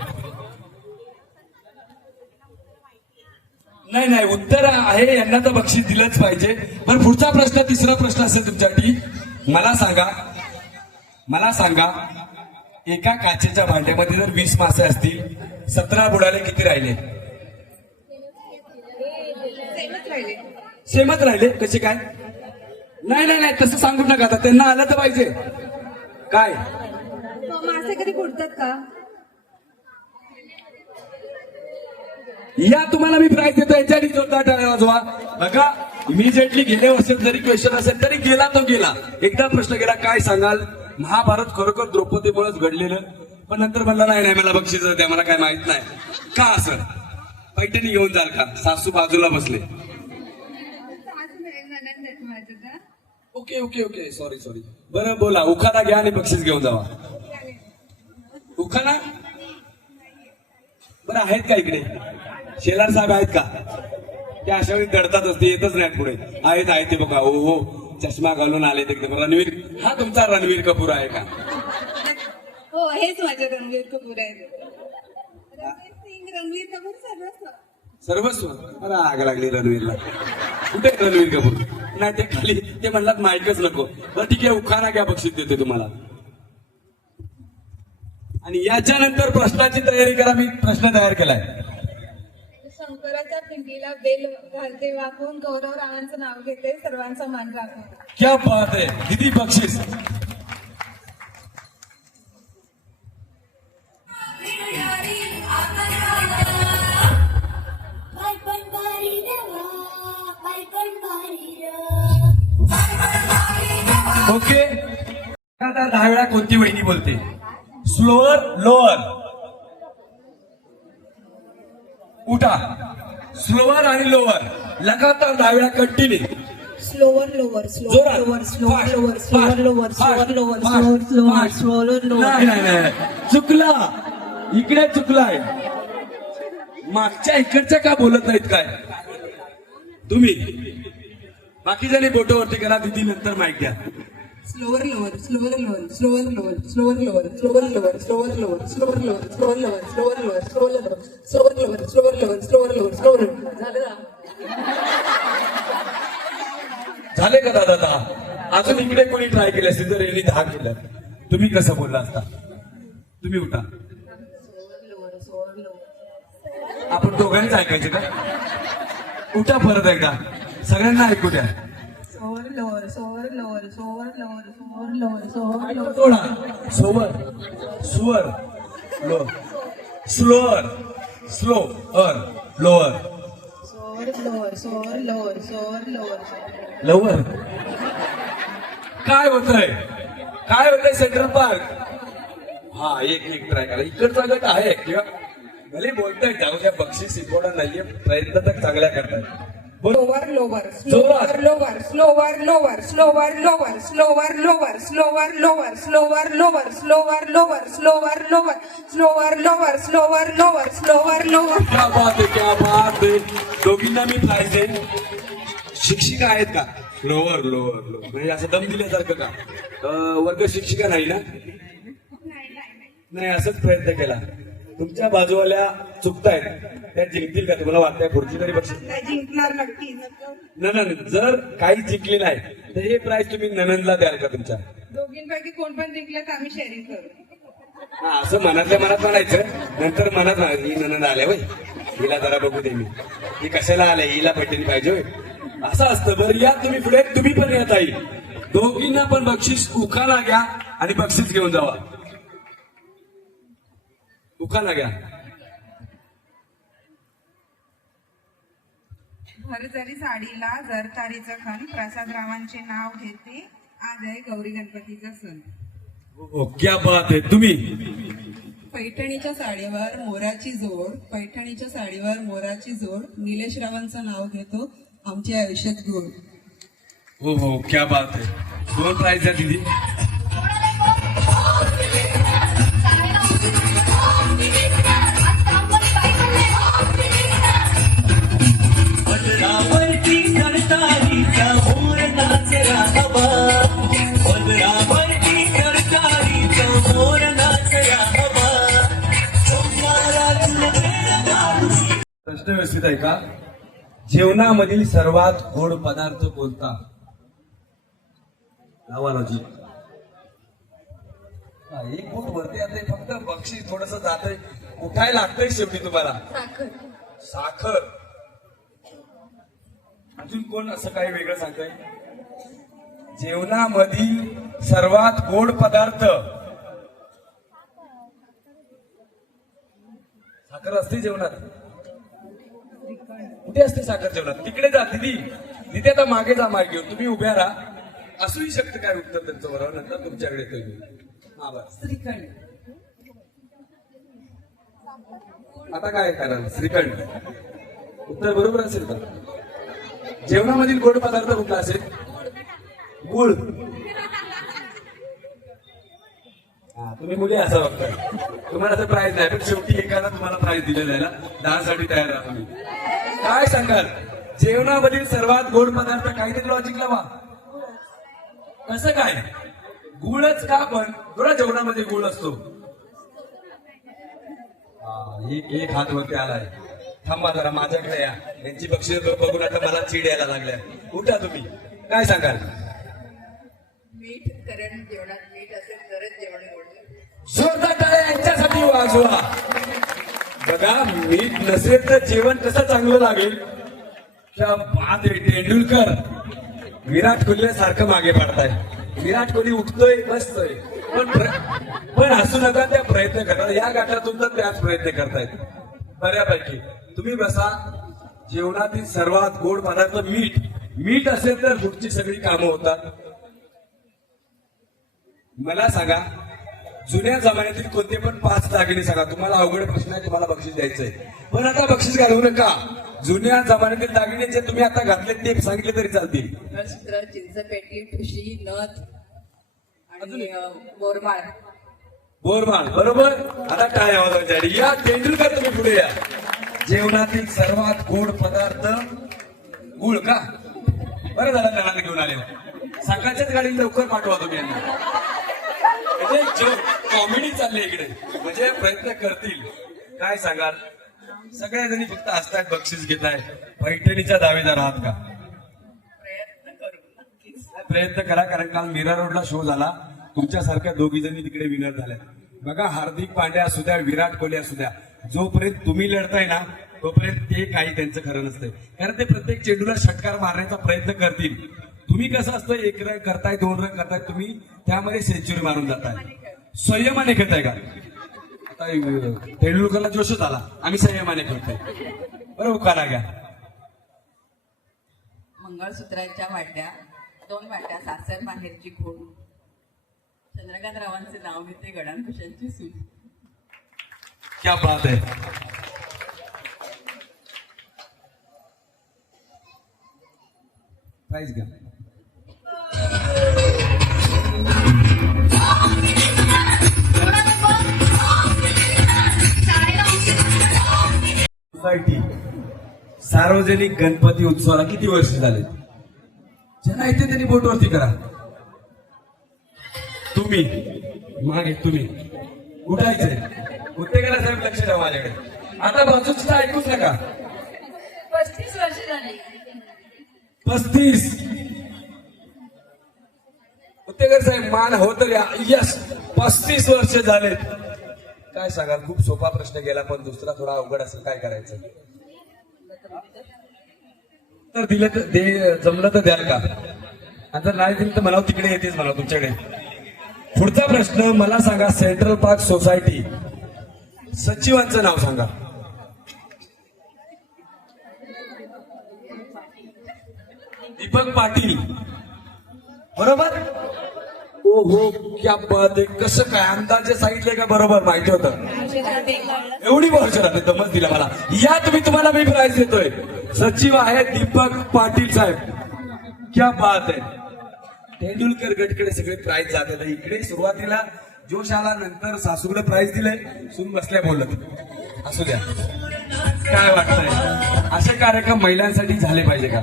नाही नाही, उत्तर आहे. यांना तर बक्षीस दिलंच पाहिजे. पण पुढचा प्रश्न, तिसरा प्रश्न असेल तुमच्यासाठी. मला सांगा एका काचेच्या भांड्यामध्ये जर 20 मासे असतील, 17 बुडाले, किती राहिले? सेमच राहिले. कसे काय? नाही नाही नाही, तसं सांगू नका. आता त्यांना आलं तर पाहिजे. काय मासे कधी बुडतात का? या तुम्हाला मी प्राईज देतो. याच्यासाठी जोरदार टाळ्या वाजवा. बघा, इमिजिएटली गेल्या वर्षात जरी क्वेश्चन असेल तरी गेला तो गेला. एकदा प्रश्न गेला. काय सांगाल? महाभारत खरोखर द्रौपदीमुळेच घडलेलं. पण नंतर म्हणलं नाही नाही, मला बक्षीस द्या, मला काय माहित नाही. का असं? पैठणी घेऊन जाल का? सासू बाजूला बसले. Okay okay okay, sorry sorry. बरं बोला, उखाणा घ्या आणि बक्षीस घेऊन जावा. उखाणा बरं आहेत का इकडे? शेलार साहेब आहेत का? ते अशा वेळी दडतात असते, येतच नाहीत पुढे. आहेत आहेत ते बघा. ओ हो, चष्मा घालून आले ते एकदम. रणवीर, हा तुमचा रणवीर कपूर आहे का? हो, हेच माझे रणवीर कपूर आहे. रणवीर कपूर सर्वस्व. अरे आग लागली रणवीरला. कुठे रणवीर कपूर? नाही, ते खाली ते म्हणलात माईकच नको. बरं ठीक आहे, उखाणा घ्या, बक्षीस देते तुम्हाला. आणि याच्यानंतर प्रश्नाची तयारी करा. मी प्रश्न तयार केलाय. शंकराच्या पिंडीला बेल घालते वाकून, गौरव रावांचं नाव घेते, सर्वांचा मान राखून. क्या बात आहे. किती बक्षीस? ओके. आता 10 वेळा कोणती वहिनी बोलते? Slower lower. उठा. स्लोअर आणि लोअर लगातार 10 वेळा कंटिन्यू. स्लोअर लोअर, जोरात. Slower slower lower, slower lower, slower lower, slower lower, slower lower. नाही नाही नाही, चुकला. इकडे चुकलाय. मागच्या इकडच्या का बोलत नाहीत काय तुम्ही? बाकी जणी बोटवरती करा. दिदी नंतर माईक द्या. Slower lower, slower lower, slower lower, slower lower, slower lower, slower lower, slower lower, slower lower, slower lower, slower lower, slower lower, slower lower, slower lower, slower lower. झालं ना? झाले का दादा? अजून इकडे कोणी ट्राय केले असेल तर यांनी 10 केलं. तुम्ही कसं बोलला असता? तुम्ही उठा. आपण दोघांनीच ऐकायचं का? उठा परत एकदा. सगळ्यांना ऐकू द्या. Slower lower, slower lower, slower lower, slower lower, slower lower. थोडा सोवर सुवर low slower slower lower slower lower, slower lower, slower lower. Lover. काय होतंय? काय होतंय? Central park. हा, एक ट्राय करा. इकडचा गट आहे किंवा भले बोलताय जाऊ द्या, बक्षीस इम्पॉर्टंट नाहीये, प्रयत्न तर चांगल्या करताय. बोल. Lower lower slower lower slower lower slower lower slower lower slower lower slower lower slower lower slower lower slower lower slower lower slower lower. क्या बात आहे, क्या बात आहे. दोघींना मी प्राइज देईन. शिक्षिका आहेत का? लोवर लोवर लोवर म्हणजे असं दम दिल्यासारखं का? वर्ग शिक्षिका नाही ना? नाही, असंच प्रयत्न केला. तुमच्या बाजूवाल्या चुकतायत, त्या जिंकतील का तुम्हाला वाटतंय? पुढची तरी बक्षीस जिंकणार नक्की. ननन जर काही जिंकले नाही तर हे प्राइज तुम्ही नननला द्याल का तुमच्या? दोघींपैकी कोण पण जिंकलं तर आम्ही शेअरिंग करू. हा, असं मनातल्या मनात म्हणायचं, नंतर मनात म्हणायचं ही ननंद आल्या वय, हिला जरा बघू दे मी, ही कशाला आले, हिला पटली पाहिजे होय. असं असतं. बरं या तुम्ही पुढे, तुम्ही पण या ताई. दोघींना पण बक्षीस उखाणा घ्या आणि बक्षीस घेऊन जावा. उखाणा घ्या. भरजरी साडीला जर तारीचं खण प्रसादरावांचे नाव घेते. आज आहे गौरी गणपतीचा सण. हो, क्या बात आहे. तुम्ही पैठणीच्या साडीवर मोराची जोड, पैठणीच्या साडीवर मोराची जोड, निलेश रावांचं नाव घेतो, आमच्या आयुष्यात गोड. हो हो, क्या बात आहे. 2 प्राइज द्या दिदी. प्रश्न व्यवस्थित आहे का? जेवणामधील सर्वात गोड पदार्थ कोणता? नावालाजी एक बोट वरती आता फक्त बक्षीस थोडस जातंय, उठायला लागतंय शेवटी तुम्हाला. साखर. अजून कोण असं काही वेगळं सांगतंय? जेवणामधील सर्वात गोड पदार्थ साखर असते जेवणात. कुठे असते साखर जेवणात? तिकडे जा दिदी. तिथे आता मागे जा, मागे घेऊन तुम्ही उभ्या राहा. असूही शकतं काय उत्तर त्यांचं बरोबर, नंतर तुमच्याकडे येतोय. श्रीखंड. आता काय कराल? श्रीखंड. उत्तर बरोबर असेल का? जेवणामधील गोड पदार्थ कुठला असेल? गुळ. हा, तुम्ही मुली असं बघताय. तुम्हाला असं प्राइज नाही, पण शेवटी एकाला तुम्हाला प्राइज दिलेला आहे ना, दानसाठी तयार राहा तुम्ही. काय सांगाल? जेवणामधील सर्वात गोड पदार्थ, काहीतरी लॉजिक लावा. कसं काय? गुळच का? पण थोडा जेवणामध्ये गुळ असतो. एक हात वरती आलाय. थांबा जरा, माझ्याकडे या. यांची बक्षीस बघून आता मला चीड यायला लागल्या. उठा तुम्ही. काय सांगाल? मीठ. कारण जेवणात मीठ असेल तरच जेवण गोड. जोरदार टाळ्या यांच्यासाठी वाजवा. बघा, मीठ नसेल तर जेवण कसं चांगलं लागेल? क्या बात आहे. तेंडुलकर विराट कोहली सारखं मागे पाडताय. विराट कोहली उठतोय, बसतोय, पण हसू नका, त्या प्रयत्न करतात. या गटातून तर त्याच प्रयत्न करतायत बऱ्यापैकी. तुम्ही बसा. जेवणातील सर्वात गोड पदार्थ मीठ. मीठ असेल तर पुढची सगळी कामं होतात. मला सांगा, जुन्या जमान्यातील कोणते पण 5 दागिने सांगा. तुम्हाला अवघड प्रश्न आहे, तुम्हाला बक्षीस द्यायचंय, पण आता बक्षीस घालवू नका. जुन्या जमान्यातील दागिने जे तुम्ही आता घातले ते सांगितले तरी चालतील. वस्त्र, चिंचपेटी, ठुशी, नथ आणि बोरमाळ. बोरमाळ. बरोबर. आता टाळ्या वाजवायच्या. या तेंडुलकर, तुम्ही पुढे या. जेवणातील सर्वात गोड पदार्थ गुळ का? बरं झालं नळाला घेऊन आले. सकाळच्याच गाडी लवकर पाठवा तुम्ही यांना. म्हणजे कॉमेडी चालली इकडे, म्हणजे प्रयत्न करतील. काय सांगाल? सगळ्या जणी फक्त हसतायत, बक्षीस घेताय. पैठणीच्या दावेदार आहात का? प्रयत्न करा, कारण काल मीरा रोडला शो झाला. तुमच्यासारख्या 2 जणी तिकडे विनर झाल्या. बघा, हार्दिक पांड्या असू द्या, विराट कोहली असू द्या, जोपर्यंत तुम्ही लढताय ना तोपर्यंत ते काही त्यांचं खरं नसतंय. कारण ते प्रत्येक चेंडूला षटकार मारण्याचा प्रयत्न करतील. तुम्ही कसं असतं, 1 रन करताय, 2 रन करताय, तुम्ही त्यामध्ये सेंचुरी मारून जाताय. संयमाने खेळताय का? आता तेंडुलकरला जोशच आला, आम्ही संयमाने खेळतोय. बरोबर. खाना घ्या. मंगळसूत्राच्या वाट्या, 2 वाट्या, सासर माहेरची खूण, चंद्रकांत रावांचे नाव घेते, गडांकुशांची सून. क्या बात आहे. प्राईज घ्या. सोसायटी सार्वजनिक गणपती उत्सवाला किती वर्ष झाले? ज्यांना येते त्यांनी बोटवरती करा. तुम्ही मागे तुम्ही उठायचंय. उत्तेकरा साहेब लक्ष द्या माझ्याकडे. आता बाजूचं ऐकूच नका. 35 वर्ष झाली. 35. उत्तेकर साहेब मान हो तर यस 35 वर्ष झालेत. काय सांगाल? खूप सोपा प्रश्न गेला पण दुसरा थोडा अवघड असेल. काय करायचं? तर दिलं तर ते जमलं तर द्याल का? आता नाही दिलं तर मला तिकडे येतेच मला तुमच्याकडे. पुढचा प्रश्न मला सांगा. सेंट्रल पार्क सोसायटी सचिवांचं नाव सांगा. दीपक पाटील. बरोबर? ओ हो क्या बात आहे. कसं काय अंदाजे सांगितले का? बरोबर माहिती होतं. एवढी वर्ष राहते दमच दिला मला. या तुम्हाला मी प्राइज देतोय. सचिव आहे दीपक पाटील साहेब. क्या बात आहे. तेंडुलकर गटकडे सगळे प्राइज जाते. तर इकडे सुरुवातीला जोश आला नंतर सासूकडे प्राइज दिलंय. सुन बसल्या बोलत. असू द्या. काय वाटतंय? असे कार्यक्रम महिलांसाठी झाले पाहिजे का?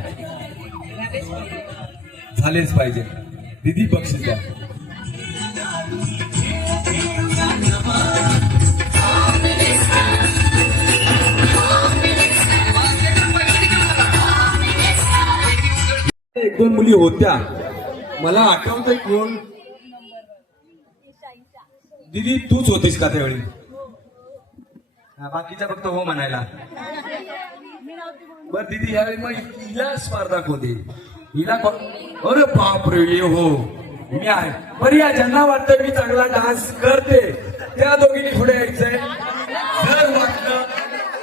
झालेच पाहिजे. दीदी बक्षीस द्या. एक दोन मुली होत्या मला आठवतंय. कोण? दीदी तूच होतीस का त्यावेळी? बाकीच्या फक्त हो म्हणायला. बर दीदी यावेळी मग हिला स्पर्धा कोणती? हिला अरे बापरे ये हो मी आहे. बरं या ज्यांना वाटतंय मी चांगला डान्स करते त्या दोघींनी पुढे यायचंय. जर वाटलं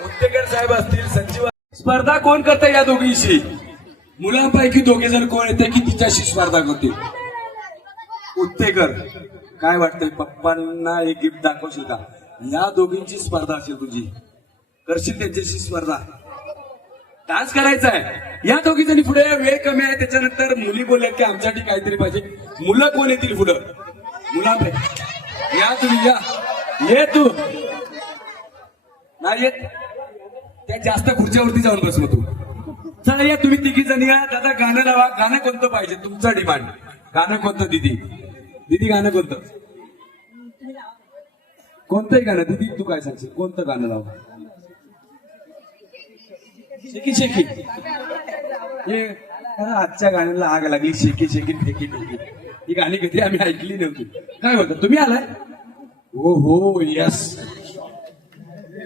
उत्तेकर साहेब असतील सचिव. स्पर्धा कोण करते या दोघींशी? मुलांपैकी दोघे जण कोण येते की तिच्याशी स्पर्धा करतील? उत्तेकर. काय वाटतंय पप्पांना एक गिफ्ट दाखवशील का? या दोघींची स्पर्धा असेल तुझी. करशील त्यांच्याशी स्पर्धा? डान्स करायचा आहे. या दोघी जणी पुढे. वेळ कमी आहे. त्याच्यानंतर मुली बोलल्या की आमच्यासाठी काहीतरी पाहिजे. मुलं कोण येतील पुढं? मुलांपैकी या तुम्ही. या ये तू नाही येत त्या जास्त खुर्च्यावरती जाऊन बस मग तू. चला या तुम्ही तिघी जणी या. दादा गाणं लावा. गाणं कोणतं पाहिजे? तुमचा डिमांड. गाणं कोणतं दीदी? दीदी गाणं कोणतं? कोणतंही गाणं. दीदी तू काय सांगशील? कोणतं गाणं लावा? शेकी शेकी. हे आजच्या गाण्याला आग लागली. शेकी शेकी फेकी फेकी. ही गाणी कधी आम्ही ऐकली नव्हती. काय होतं? तुम्ही आलाय? हो हो यस.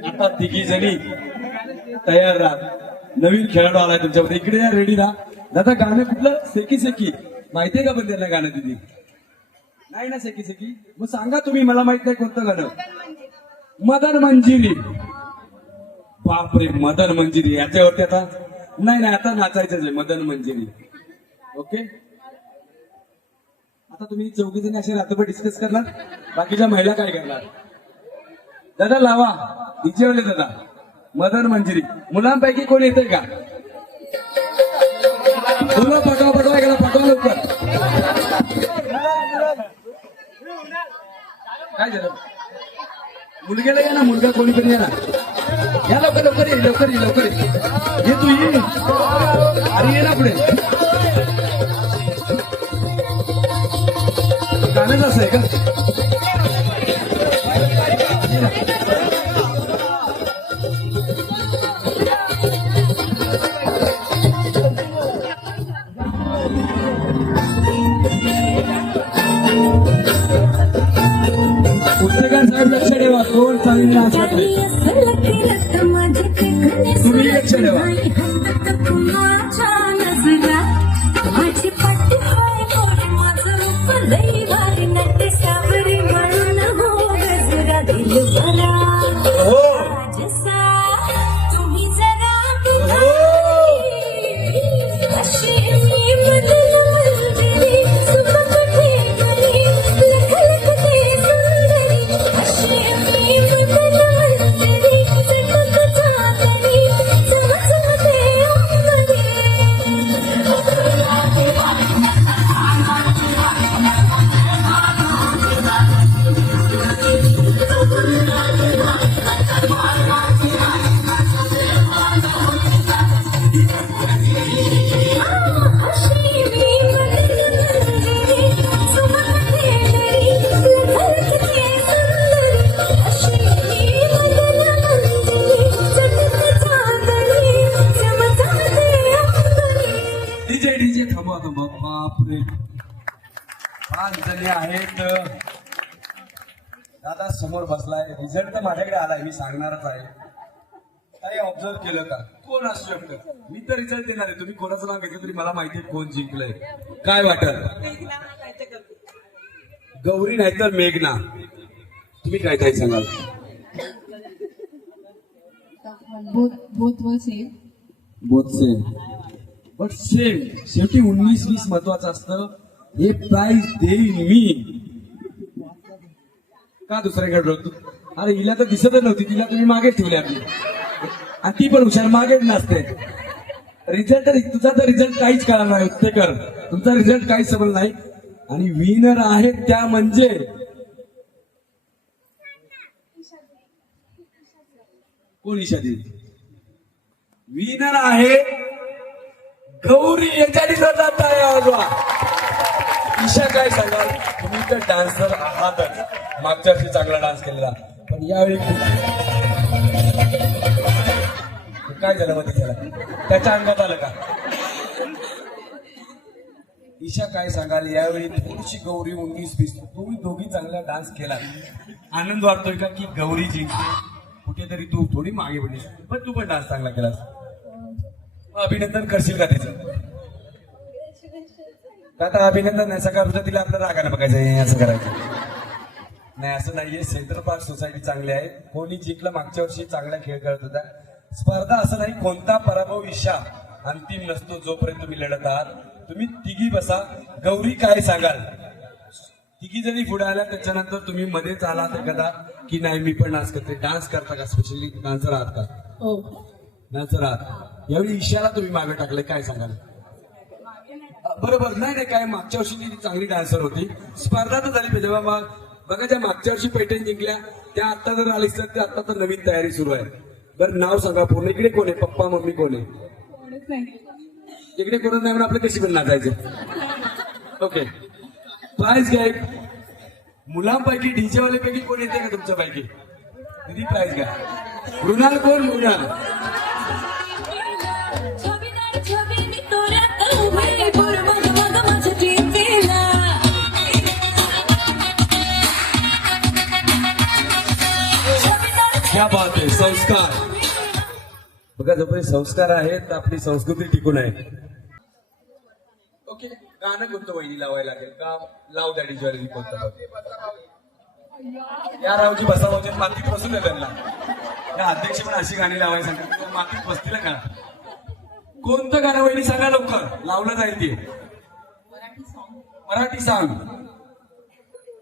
आता तिघी जणी तयार राहा. नवीन खेळाडू आलाय तुमच्यामध्ये. इकडे या. रेडी राहा. दादा गाणं कुठलं? सेकी सेकी. माहितीये का पण त्यांना गाणं? दिदी नाही ना सेकी सेकी. मग सांगा तुम्ही. मला माहित नाही कोणतं गाणं. मदन मंजिरी. बापरे मदन मंजिरी. याच्यावरती आता नाही आता नाचायचंच आहे. मदन मंजिरी. ओके. आता तुम्ही चौघी जणी असे रात्रभर डिस्कस करणार. बाकीच्या महिला काय करणार? दादा लावा. डीजेवाले दादा. मदन मंजिरी. मुलांपैकी कोण येतंय का? मुलं पाठवा पाठवा. गेला पाठवा लवकर. काय झालं? मुलग्याला या ना. मुलगा कोणी पण या ना. या लवकर लवकर ये. लवकर ये लवकर ये. ये तू ये. अरे ये ना पुढे. गाणंच असं आहे का? उत्तेकर साहेब लक्ष ठेवा. कोण चांगली नाच वाटते तुम्ही लक्ष ठेवा. हो समोर बसलाय, रिझल्ट तर माझ्याकडे आलाय, मी सांगणारच आहे. काही ऑब्झर्व केलं का? कोण असू शकतं? मी तर रिझल्ट देणार आहे. तुम्ही कोणाचं नाव घेतलं तरी मला माहिती आहे कोण जिंकलंय. काय वाटत? गौरी नाहीतर मेघना. तुम्ही काय काय सांगाल? Both were same. Both same. But same. शेवटी 19-20 महत्वाचं असतं. हे प्राइज देईन मी का दुसऱ्याकडे बघतो? अरे हिला तर दिसतच नव्हती, तिला तुम्ही मागे ठेवली आपली, आणि ती पण हुशार मागेच नसते. रिझल्ट तुझा तर रिझल्ट काहीच कळणार नाही उत्तेकर, तुमचा रिझल्ट काहीच समज नाही. आणि विनर आहे त्या म्हणजे कोण? ईशा देवी. विनर आहे गौरी. याच्याने जाता यावा. ईशा काय सांगाल? तुम्ही तर डान्सर आहातच, मागच्या वर्षी चांगला डान्स केलेला, पण यावेळी काय झालं मध्ये त्याला? त्याच्या अंगात आलं का? ईशा काय सांगाल? यावेळी थोडीशी गौरी 19-20, तुम्ही दोघी चांगला डान्स केला, आनंद वाटतोय का की गौरी जिंकली? कुठेतरी तू थोडी मागे पडली, पण तू पण डान्स चांगला केलास. अभिनंदन करशील का त्याचं? आता अभिनंदन नाही, सकाळपासून तिला आपल्या रागाने बघायचं, असं करायचं नाही. असं नाहीये. सेंट्रल पार्क सोसायटी चांगली आहे. कोणी जिंकलं? मागच्या वर्षी चांगला खेळ करत होता. स्पर्धा असं नाही, कोणता पराभव ईशा अंतिम नसतो जोपर्यंत तुम्ही लढत आहात. तुम्ही तिघी बसा. गौरी काय सांगाल? तिघी जरी पुढे आल्या त्याच्यानंतर तुम्ही मध्येच आलात एखादा की नाही मी पण डान्स करते. डान्स करता का? स्पेशली डान्सर आहात का? हो. डान्सर आहात. यावेळी ईशाला तुम्ही मागे टाकले, काय सांगाल? बरोबर. नाही काय, मागच्या वर्षी ती चांगली डान्सर होती. स्पर्धा तर झाली पाहिजे बाबा. बघा, ज्या मागच्या वर्षी पैठण जिंकल्या त्या आता जर आलीस तर त्या आता तर नवीन तयारी सुरू आहे. बरं नाव सांगा पूर्ण. इकडे कोण आहे? पप्पा मम्मी कोण आहे? इकडे कोण नाही म्हणून आपलं कशी पण नाचायचं. ओके. प्राइज घ्या. मुलांपैकी डीजे वाले पैकी कोण येते का तुमच्या पैकी? किती प्राइज घ्या? मृणाल कोण? मृणाल क्या बात आहे. संस्कार बघा, जोपर्यंत संस्कार आहेत तर आपली संस्कृती टिकून आहे. ओके. गाणं कोणतं वहिनी लावायला लागेल का? लाव द्या डीजे कोणतं? या रावजी बसावजी मातीत बसून आहे त्यांना. त्या अध्यक्ष पण अशी गाणी लावायला सांगतात, मातीत बसतील का? कोणतं गाणं वहिनी सांगा लवकर, लावलं जाईल ते. मराठी सॉन्ग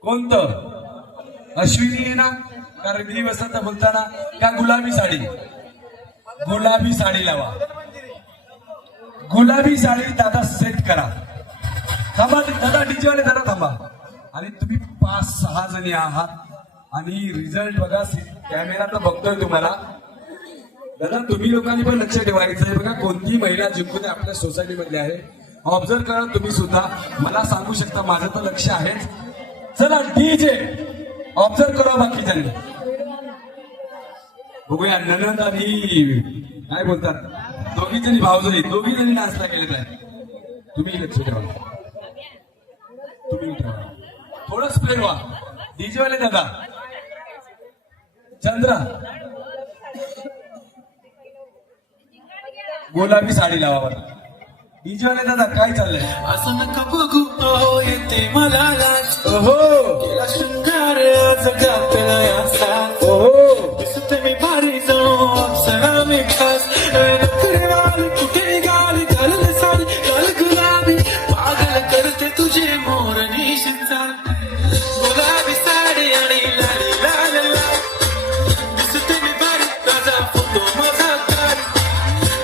कोणतं? अश्विनी आहे ना? का रंगली वसंत बोलताना का गुलाबी साडी? गुलाबी साडी लावा. गुलाबी साडी दादा सेट करा. थांबा दादा, डीजे वाले दादा थांबा. आणि तुम्ही 5-6 जणी आहात आणि रिझल्ट बघा. कॅमेरा तर बघतोय तुम्हाला. दादा तुम्ही लोकांनी पण लक्ष ठेवायचं आहे. बघा कोणती महिला जिंकून आपल्या सोसायटी मध्ये आहे, ऑब्झर्व करा तुम्ही सुद्धा. मला सांगू शकता, माझं तर लक्ष आहेच. चला डीजे ऑब्झर्व करा बाकीच्यांनी. बघूया ननंद आणि काय बोलतात दोघी जणी भावजणी, दोघी जणी नाचला गेलेत आहे. तुम्ही लक्ष ठेवा. तुम्ही ठेवा. थोडं स्प्रेड व्हा. डीजे वाले दादा, चंद्रा गुलाबी साडी लावा बरं. डीजे वाले दादा काय चाललंय? असं नका बघू अहो येते मला लाज. ओहो केला शृंगार जगातला असा. ओहो दिसते मी भारी जाऊ अप्सरा मी खास. नखरे वाली कुठे गाली घालले साडी लाल गुलाबी. पागल करते तुझे मोर निशिंचा. गुलाबी साडी आणि लाली लाल लाल. दिसते मी भारी ताजा फोटो माझा काढ.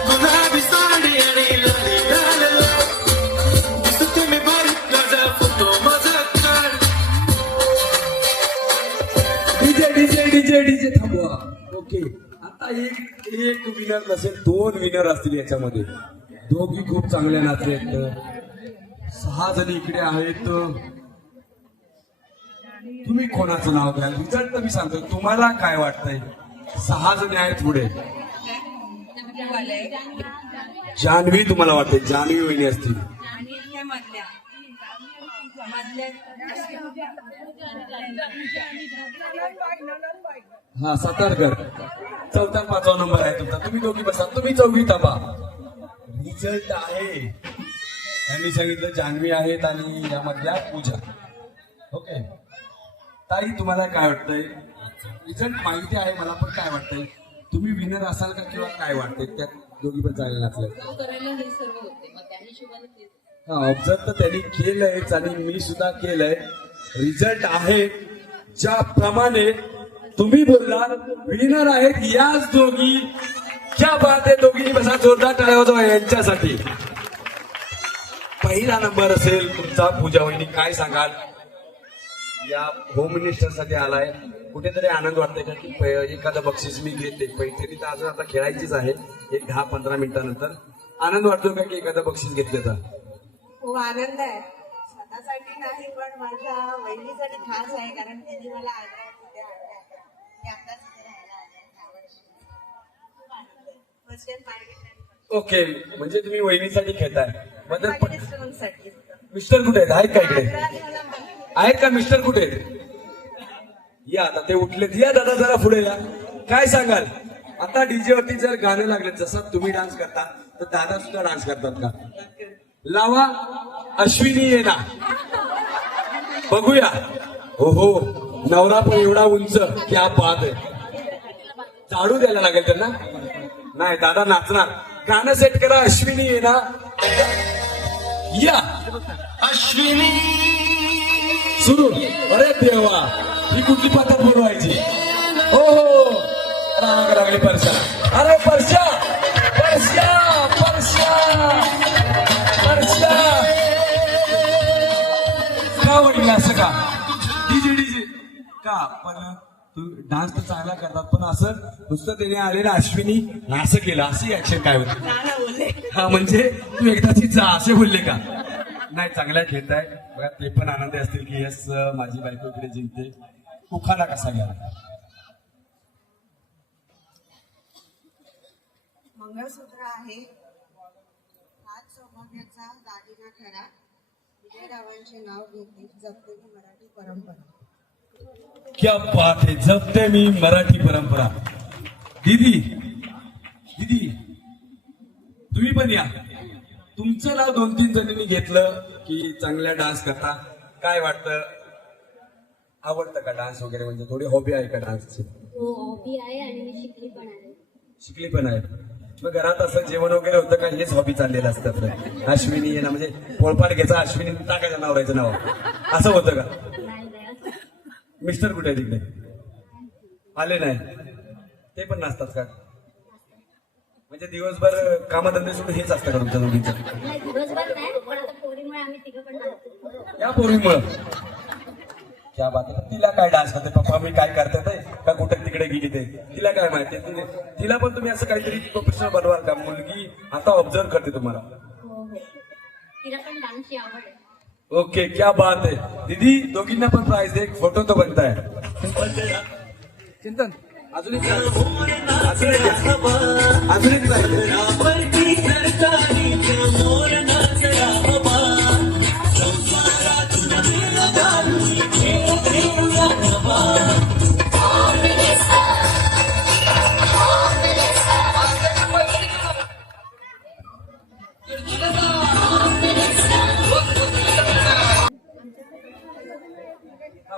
गुलाबी साडी आणि लाली लाल लाल. दिसते मी भारी ताजा फोटो माझा काढ. डीजे डीजे डीजे डीजे थांबवा. ओके. आता एक विनर नसेल, 2 विनर असतील याच्यामध्ये. दोघी खूप चांगले नाचले आहेत. 6 जणी इकडे आहेत. तुम्ही कोणाचं नाव घ्याल? रिझल्ट तर मी सांगतो. तुम्हाला काय वाटतंय? 6 जणी आहेत पुढे. जान्हवी तुम्हाला वाटते? जान्हवी वहिनी असतील. हा सातारकर, चौथा 5वा नंबर आहे तुमचा. तुम्ही दोघी बसा, तुम्ही चौघी थांबा. रिझल्ट आहे त्यांनी सांगितलं जान्हवी आहेत आणि यामधल्या पूजा. ओके ताई, तुम्हाला काय वाटतंय? रिझल्ट माहिती आहे मला, पण काय वाटतंय? तुम्ही विनर असाल का किंवा काय वाटतंय? त्या दोघी पण चालेल असलं करायला हे सर्व होते, मग त्या हिशोबाने ते हा ऑब्झर्व तर त्यांनी केलंयच आणि मी सुद्धा केलंय. रिझल्ट आहे ज्याप्रमाणे तुम्ही बोलला, विनर आहेत याच दोघी. क्या बात आहे, दोघी बसा, जोरदार टाळ्या वाजवा यांच्यासाठी. पहिला नंबर असेल तुमचा पूजा वहिनी, काय सांगाल? या होम मिनिस्टर साठी आलाय, कुठेतरी आनंद वाटतोय का की एखादं बक्षीस मी घेते? पैठणी तर अजून आता खेळायचीच आहे, एक 10-15 मिनिटानंतर. आनंद वाटतो का की एखादं बक्षीस घेतलं तर? खूप आनंद आहे. स्वतःसाठी नाही पण माझ्या वहिनीसाठी खास आहे, कारण त्यांनी मला आग्रह तिथे आणला. मी आत्ताच इथे राहायला आले यावर्षी. खूप आनंद आहे. फर्स्ट टाइम पार्टी ओके, म्हणजे तुम्ही वहिनीसाठी खेळताय. साठी मिस्टर कुठे आहेत का इकडे? आहेत का मिस्टर कुठे आहेत? या आता ते उठलेत. या दादा जरा पुढे या. काय सांगाल आता डीजे वरती जर गाणं लागलं, जसं तुम्ही डान्स करता तर दादा सुद्धा डान्स करतात का? लावा अश्विनी ये ना, बघूया. हो हो, नवरा पण एवढा उंच, क्या बात आहे. झाडू द्यायला लागेल त्यांना. नाही दादा नाचणार. गाणं सेट करा, अश्विनी ये ना. या अश्विनी सुरू. अरे देवा, ही कुठली पद्धत बनवायची? हो हो, राग लागली परशा. अरे परशा परशा परशा परशा, का वडील असं का? डीजे डीजे का? पण डान्स तर चांगला करतात, पण असं नुसतं त्याने आले ना अश्विनी असं केलं, अशी ऍक्शन काय होती? हा म्हणजे तू एकदाची जा असे बोलले का? नाही, चांगल्या खेळताय बघा. ते पण आनंदी असतील की यस माझी बायको इकडे जिंकते. उखाणा कसा घ्या? मंगळसूत्र आहे, हात सौभाग्याचा दागिना खरा, विजयरावांचे नाव घेते, जपते ही मराठी परंपरा. क्या बात आहे, जपते मी मराठी परंपरा. दीदी दीदी तुम्ही पण या. तुमचं नाव 2-3 जणींनी घेतलं की चांगल्या डान्स करता. काय वाटतं, आवडतं का डान्स वगैरे? म्हणजे थोडी हॉबी आहे का डान्सची? हो, हॉबी आहे आणि मी शिकली पण आहे. शिकली पण आहे. मग घरात असं जेवण वगैरे होतं का? हेच हॉबी चाललेलं असतं आपलं. अश्विनी आहे ना, म्हणजे पोळपाट घ्यायचा, अश्विनी टाकायचं नवऱ्याचं नाव, असं होतं का? मिस्टर कुठे आहे तिकडे? आले नाही, ते पण नसतात का? म्हणजे दिवसभर कामधंदे सोडून हेच असतं का तुमच्या दोघींचं? दिवसभर नाही, पण आता पोरीमुळे आम्ही तिघं पण राहतो. या पोरीमुळं क्या बात आहे. तिला काय डान्स करते? पप्पा मी काय करतात का कुठे तिकडे गेली ते तिला काय माहिती? तिला पण तुम्ही असं काहीतरी प्रोफेशनल बनवाल का? मुलगी आता ऑब्झर्व करते तुम्हाला. हो हो, तिला पण डान्सची आवड आहे. ओके, क्या बात है. दीदी दोघींना पण प्राइज दे, फोटो तो बनताय. चिंतन अजून एक अजून एक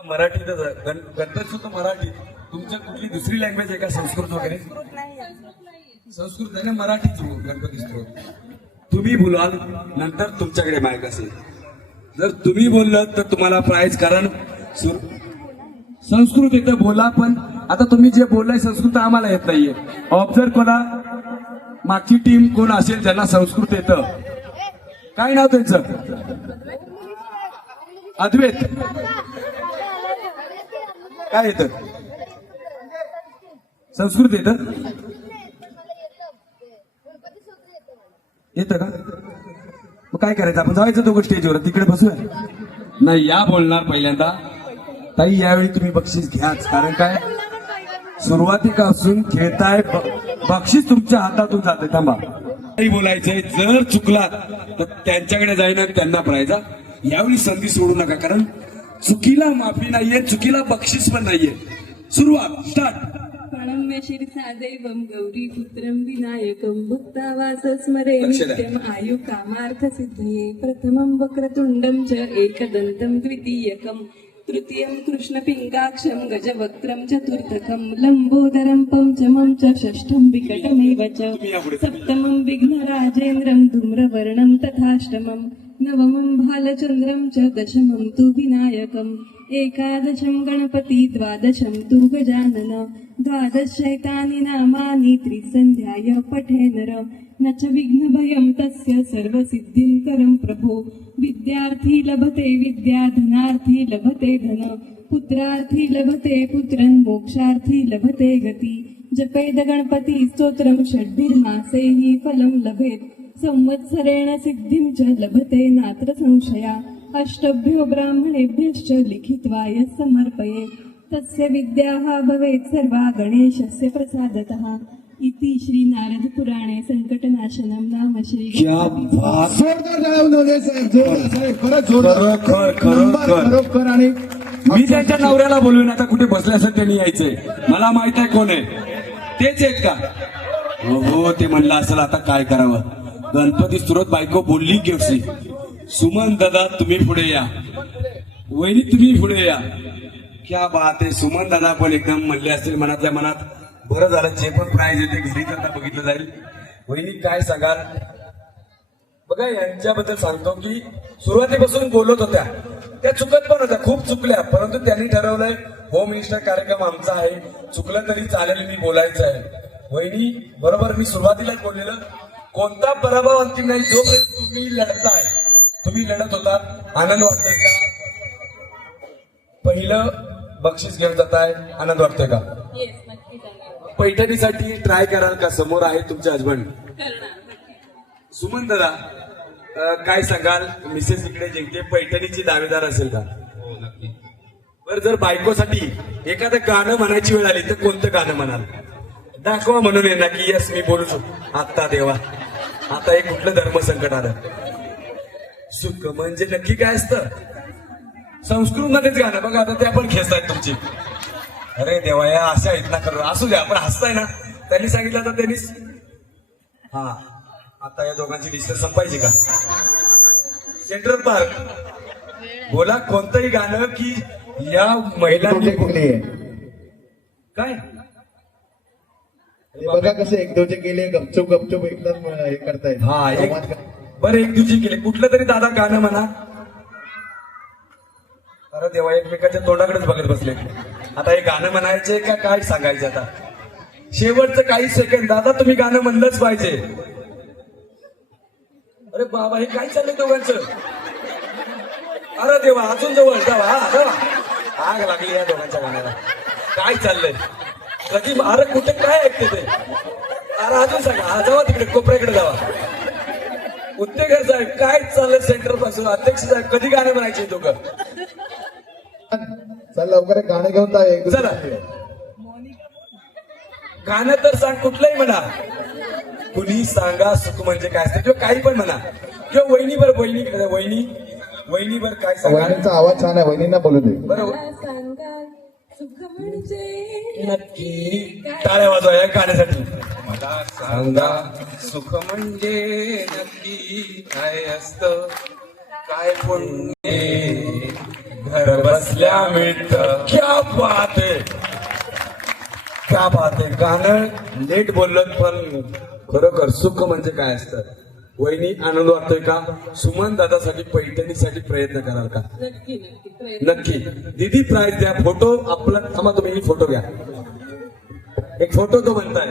मराठीतच गणपती सुद्धा मराठी. तुमच्या कुठली दुसरी लँग्वेज आहे का? संस्कृत वगैरे? संस्कृत आहे ना, मराठीच गणपती स्त्रोत. तुम्ही बोलाल नंतर तुमच्याकडे माईक असेल. जर तुम्ही बोललं तर तुम्हाला प्राइज, कारण संस्कृत एकदा बोला. पण आता तुम्ही जे बोललाय संस्कृत आम्हाला येत नाहीये. ऑब्झर्व करा, मागची टीम कोण असेल ज्यांना संस्कृत येतं. काय नाव त्यांचं? अद्वैत. काय येतं? संस्कृत येतं? येतं का? मग काय करायचं? आपण जायचं दोघं स्टेजवर, तिकडे बसूया. नाही, या बोलणार पहिल्यांदा. ताई यावेळी तुम्ही बक्षीस घ्याच, कारण काय सुरुवातीपासून खेळताय, बक्षीस तुमच्या हातातून जाते. थांबा, काही बोलायचंय. जर चुकलात तर त्यांच्याकडे जाईन आणि त्यांना प्राइज. यावेळी संधी सोडू नका, कारण चुकीला माफी नाहीये, चुकीला बक्षीस पण नाहीये. सुरुवात स्टार्ट. प्रणम्य शिरसा दैवं गौरीपुत्रं विनायकं भक्तावास स्मरे लक्ष द्या. नित्यम् आयु कामार्थ सिद्धये प्रथमं वक्रतुण्डं च एकदन्तं द्वितीयकं तृतीयं कृष्णपिङ्गाक्षं गजवक्त्रं चतुर्थकं लम्बोदरं पञ्चमं च षष्ठं विकटमेव च सप्तमं विघ्नराजेन्द्रं धूम्रवर्णं तथाष्टमं नवमं भालचन्द्रं च दशमं तु विनायकम् एकादशं गणपति द्वादशं तु गजानन द्वादशैतानि नामानि त्रिसन्ध्याय पठे नर न च विघ्नभयं तस्य सर्वसिद्धिं करं प्रभो विद्यार्थी लभते विद्या धनार्थी लभते धन पुत्रार्थी लभते पुत्रं मोक्षार्थी लभते गती जपेद गणपति स्तोत्रं षड्भिर्मासैः फलं लभेत् संवत्सरेण सिद्धिं च लभते नात्र संशया अष्टभ्यो ब्राह्मणेभ्यश्च लिखित्वा यः समर्पयेत् तस्य विद्याः भवेत् सर्वा गणेशस्य प्रसादतः इति श्री नारद पुराणे संकटनाशनम नाम श्री क्या बात. जोरदार टाळ्या वाजवल्या साहेब, जोरदार साहेब, खरंच जोरदार. खरोखर. खरोखर. आणि मी त्यांच्या नवऱ्याला बोलून आता कुठे बसले असेल त्यांनी यायचंय. मला माहित आहे कोण आहे, तेच आहेत का? हो, ते म्हणलं असेल आता काय करावं. गणपती स्त्रोत बायको बोलली केवसी, सुमन दादा तुम्ही पुढे या, वहिनी तुम्ही पुढे या. क्या बात आहे. सुमन दादा पण एकदम म्हणले असतील मनातल्या मनात, बरं झालं जे पण प्राइज येते घरी करता बघितलं जाईल. वहिनी काय सांगाल? बघा यांच्याबद्दल सांगतो की सुरुवातीपासून बोलत होत्या, त्या चुकत पण होत्या, खूप चुकल्या, परंतु त्यांनी ठरवलंय होम मिनिस्टर कार्यक्रम आमचा आहे, चुकलं तरी चालेल, मी बोलायचं आहे. वहिनी बरोबर मी सुरुवातीलाच बोललेलं, कोणता पराभव अंतिम नाही, जोपर्यंत तुम्ही लढताय, तुम्ही लढत होता. आनंद वाटतोय का? पहिलं बक्षीस घेऊन जाताय, आनंद वाटतोय का? येस नक्की जाणार पैठणीसाठी ट्राय कराल का? समोर आहे तुमचे हजबंड करणार सुमन दादा, काय सांगाल? मिसेस इकडे जिंकते, पैठणीची दावेदार असेल का? बरं, जर बायकोसाठी एखादं गाणं म्हणायची वेळ आली तर कोणतं गाणं म्हणाल? दाखवा म्हणून येणार की यस मी बोलू शकतो. आता देवा, आता एक कुठलं धर्मसंकट आलं. सुख म्हणजे नक्की काय असतं? संस्कृत मध्येच गाणं बघा, आता ते आपण खेचतायत तुमची. अरे देवा, या अशा आहेत ना, करू असू द्या, आपण हसताय ना. त्यांनी सांगितलं तर त्यांनीच. हा, आता या दोघांची डिस्कस संपायची का? सेंट्रल पार्क बोला कोणतंही गाणं की या महिलांनी काय बघा कसे एक दोचे केले, गपचूप गपचूप एकदम हे करतायत. हा, एक बरं, एक दिवशी केले, कुठलं तरी दादा गाणं म्हणा. अरे देवा, एकमेकाच्या तोंडाकडेच बघत बसले. आता हे गाणं म्हणायचे का काय सांगायचं? आता शेवटचं काही सेकंड, दादा तुम्ही गाणं म्हणलंच पाहिजे. अरे बाबा, हे काय चाललंय दोघांचं? अरे देवा, अजून जवळ जावा. आग लागली या दोघांच्या गाण्याला. काय चाललंय? कधी अरे कुठे काय ऐकते ते? अरे अजून सांगा. हा, जावा तिकडे कोपऱ्याकडे जावा. उत्तेकर साहेब, काय चाललंय सेंटर पासून? अध्यक्ष साहेब, कधी गाणे म्हणायचे दोघं? चल लवकर एक गाणं घेऊन जाऊया. चला, गाणं तर सांग, कुठलंही म्हणा. कुणी सांगा सुख म्हणजे काय असतं, किंवा काही पण म्हणा, किंवा वहिनीवर वहिनीवर काय सांगा. वहिनीचा आवाज छान आहे, वहिनींना बोलू दे. बरोबर, सांगा सुख म्हणजे नक्की टाळ्या वाजवा या गाण्यासाठी. मला सांगा सुख म्हणजे नक्की काय असतं, काय पुण्य घर बसल्या मिळतं. क्या बात आहे, क्या बात आहे. गाणं लेट बोललो पण खरोखर सुख म्हणजे काय असतं. वहिनी, आनंद वाटतोय का? सुमन दादासाठी पैठणीसाठी प्रयत्न कराल का? नक्की नक्की प्रयत्न नक्की. दीदी प्राइज द्या. फोटो आपला थांबा, तुम्ही फोटो घ्या. एक फोटो तो म्हणताय.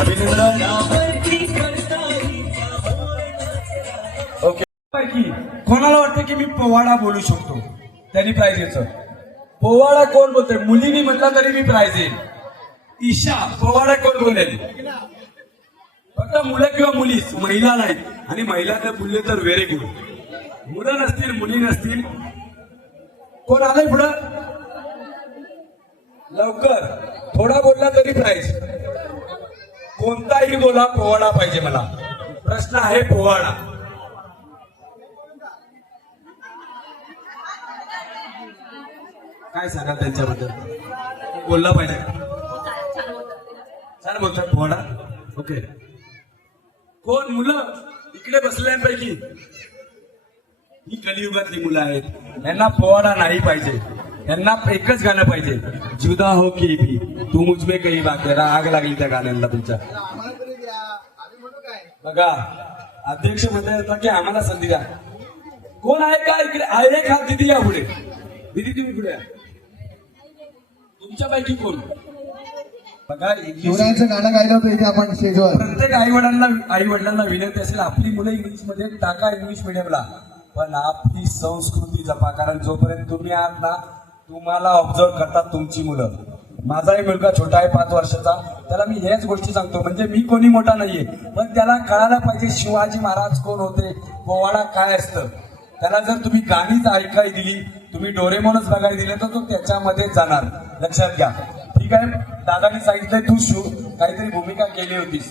अभिनंदन. ओके. कोणाला वाटतं की मी पोवाडा बोलू शकतो, त्यांनी प्राइज घ्यायचं. पोवाडा कोण बोलतोय? मुलींनी म्हटला तरी मी प्राइज येईल. ईशा, पोवाडा कोण बोलेल? फक्त मुलं किंवा मुली, महिला नाहीत. आणि महिला जर बोलले तर व्हेरी गुड. मुलं नसतील, मुली नसतील, कोण आलंय पुढं? लवकर थोडा बोलला तरी प्राईज. कोणताही बोला, पोवाडा पाहिजे मला. प्रश्न आहे पोवाडा. काय सांगा त्यांच्याबद्दल? बोलला पाहिजे. छान बोलतात पोवाडा. ओके. कोण मुलं इकडे बसल्यांपैकी ही कलियुगातली मुलं आहेत. यांना पोवाडा नाही पाहिजे, यांना एकच गाणं पाहिजे, जुदा हो की भी तू मुझमे कही बाकी. आग लागली त्या गाण्यांना तुमच्या. बघा अध्यक्ष म्हणता येतात की आम्हाला संधी द्या. कोण आहे का इकडे? आहे का? दिदी या पुढे. दिदी तुम्ही पुढे या. तुमच्यापैकी कोण? बघा शिवरायांचं गाणं गायलं होतं इथे आपण स्टेजवर. प्रत्येक आई वडिलांना विनंती असेल, आपली मुलं इंग्लिश मध्ये टाका, इंग्लिश मिडियमला, पण आपली संस्कृती जपा. कारण जोपर्यंत तुम्ही आहात ना, तुम्हाला ऑब्झर्व करतात तुमची मुलं. माझाही मुलगा छोटा आहे 5 वर्षाचा. त्याला मी हेच गोष्टी सांगतो. म्हणजे मी कोणी मोठा नाहीये, पण त्याला कळायला पाहिजे शिवाजी महाराज कोण होते, पोवाडा काय असतं. त्याला जर तुम्ही गाणीच ऐकाय दिली, तुम्ही डोरेमॉनच बघायला दिले, तर तो त्याच्यामध्ये जाणार. लक्षात घ्या. ठीक आहे. दादानी सांगितलंय तू काहीतरी भूमिका केली होतीस.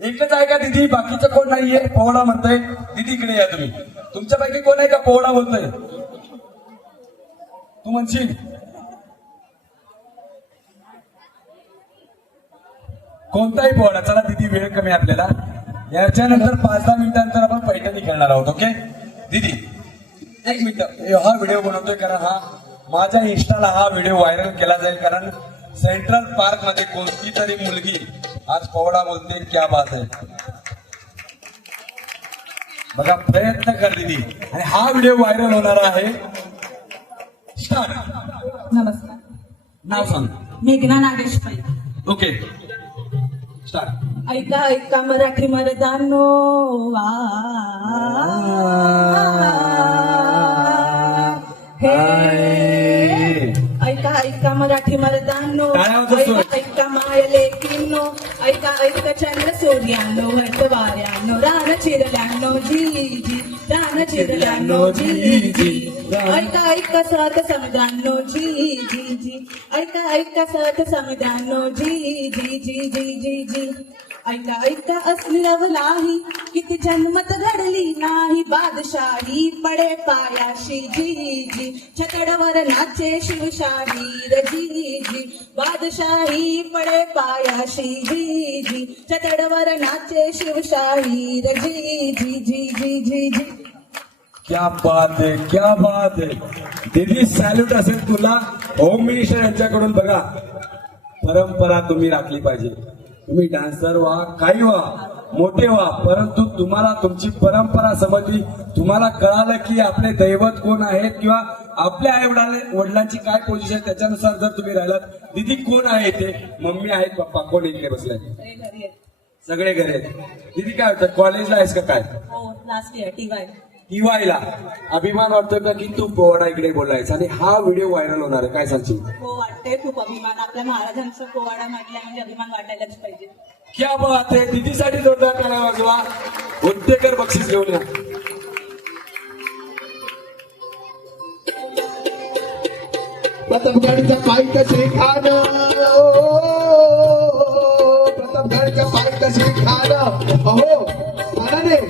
एकच आहे का दिदी? बाकीचं कोण नाहीये? पोवाडा म्हणतोय. दिदी इकडे या तुम्ही. तुमच्यापैकी कोण आहे का पोवाडा बोलतोय? तू म्हणशील कोणताही पोवाडा. चला दिदी, वेळ कमी आपल्याला. याच्यानंतर 5-10 मिनिटांनंतर आपण पैठणी खेळणार आहोत. ओके दिदी, 1 मिनिट. हा व्हिडिओ बनवतोय कारण माझ्या इंस्टाला हा व्हिडिओ व्हायरल केला जाईल. कारण सेंट्रल पार्क मध्ये कोणती तरी मुलगी आज पोवाडा बोलते. क्या बात आहे. बघा प्रयत्न कर दिदी. आणि हा व्हिडिओ व्हायरल होणार आहे. स्टार्ट. नमस्कार. नाव सांग. मेघना नागेश पै. Okay start. ऐका ऐका मराठी मर्दानो, हे ऐका ऐका मराठी मर्दानो, ऐका ऐका माय लेकीनो, ऐका ऐका चंद्र सूर्यानो, वट वाऱ्यानो, रान चिरल्यानो जी जी, रान चिरल्यानो जी जी. ऐका ऐका साथ समुदानो जी जी जी, ऐका ऐका साथ समुदानो जी जी जी जी जी जी. ऐका ऐका असली रवलाही, किती जन्मत घडली नाही, बादशाही पडे पायाशी जी जी, छतडवर नाचे शिवशाहीर जी जी, बादशाही पडे पायाशी जी जी, छतडवर नाचे शिवशाहीर जी जी जी जी जी जी. क्या बात आहे, क्या बात आहे. दिदी सॅल्यूट असेल तुला. होम मिनिस्टर यांच्याकडून. बघा परंपरा तुम्ही राखली पाहिजे. तुम्ही डान्सर व्हा, काही व्हा, मोठे व्हा, परंतु तुम्हाला तुमची परंपरा समजली, तुम्हाला कळालं की आपले दैवत कोण आहेत किंवा आपल्या आई वडिलांची काय पोझिशन, त्याच्यानुसार जर तुम्ही राहिलात. दिदी कोण आहे ते? मम्मी आहेत, पप्पा कोण इकडे बसलाय? सगळे घरी आहेत. दिदी काय वाटतं, कॉलेजला आहेस का काय? Last year TY. टीवायला. अभिमान वाटतोय का की तू पोवाडा इकडे बोलायचा आणि हा व्हिडिओ व्हायरल होणार आहे? काय सांगशील? हो वाटतंय खूप अभिमान. आपल्या महाराजांचा पोवाडा म्हटल्या म्हणजे अभिमान वाटायलाच पाहिजे. क्या बात आहे. दिदीसाठी जोरदार टाळ्या वाजवा. उत्तेकर बक्षीस घेऊन या. प्रतापगडच्या पायथ्याशी खाणं, प्रतापगडच्या पायथ्याशी खाणं. अहो आनंदे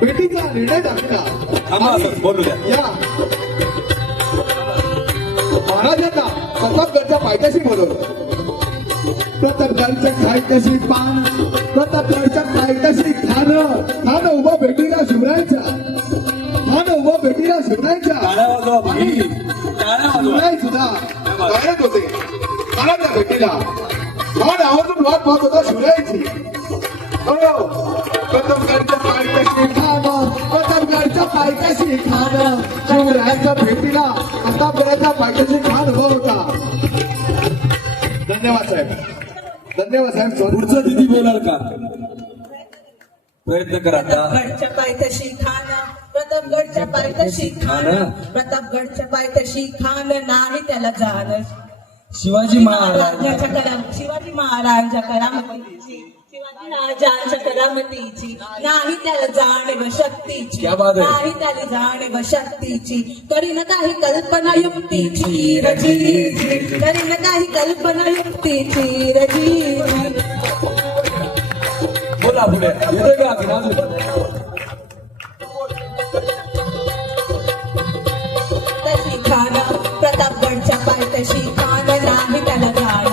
भेटीचा निर्णय टाकला. बोलू द्या. या महाराजांना प्रतापगडच्या पायथ्याशी बोलवलं. प्रतापगडच्या पायथ्याशी पान, प्रतापगडच्या पायथ्याशी खाणं, खाणं उभं भेटीला शिवरायांच्या, खाणं उभं भेटीला शिवरायांच्या. शिवराय सुद्धा गायक होते खानाच्या भेटीला. खान आवाजून वाट पाहत होता शिवरायांची. हो प्रतापगडच्या पायथ्याशी खाणं, प्रतापगडच्या पायथ्याशी खाणं, शिवरायांच्या भेटीला प्रतापगडच्या पायथ्याशी खान उभा होता. धन्यवाद साहेब, धन्यवाद साहेब. पुढचं दिदी बोलाल का? प्रयत्न करा. प्रतापगडच्या पायथ्याशी खाणं, प्रतापगडच्या पायथ्याशी खाणं, प्रतापगडच्या पायथ्याशी खाणं, नाही त्याला जाणं. शिवाजी महाराज. शिवाजी महाराजांच्या करामतीची, शिवाजी ना जाणच्या करामतीची नाही त्याला जाणीव शक्तीची क्या बात आहे. नाही त्याला जाणीव शक्तीची करीन काही कल्पना युक्तीची रजी करीन काही कल्पना युक्तीची रजी बोला पुढे येते का अजून? तशी खान प्रतापगडच्या पायथ्याशी खान नाही त्याला जाण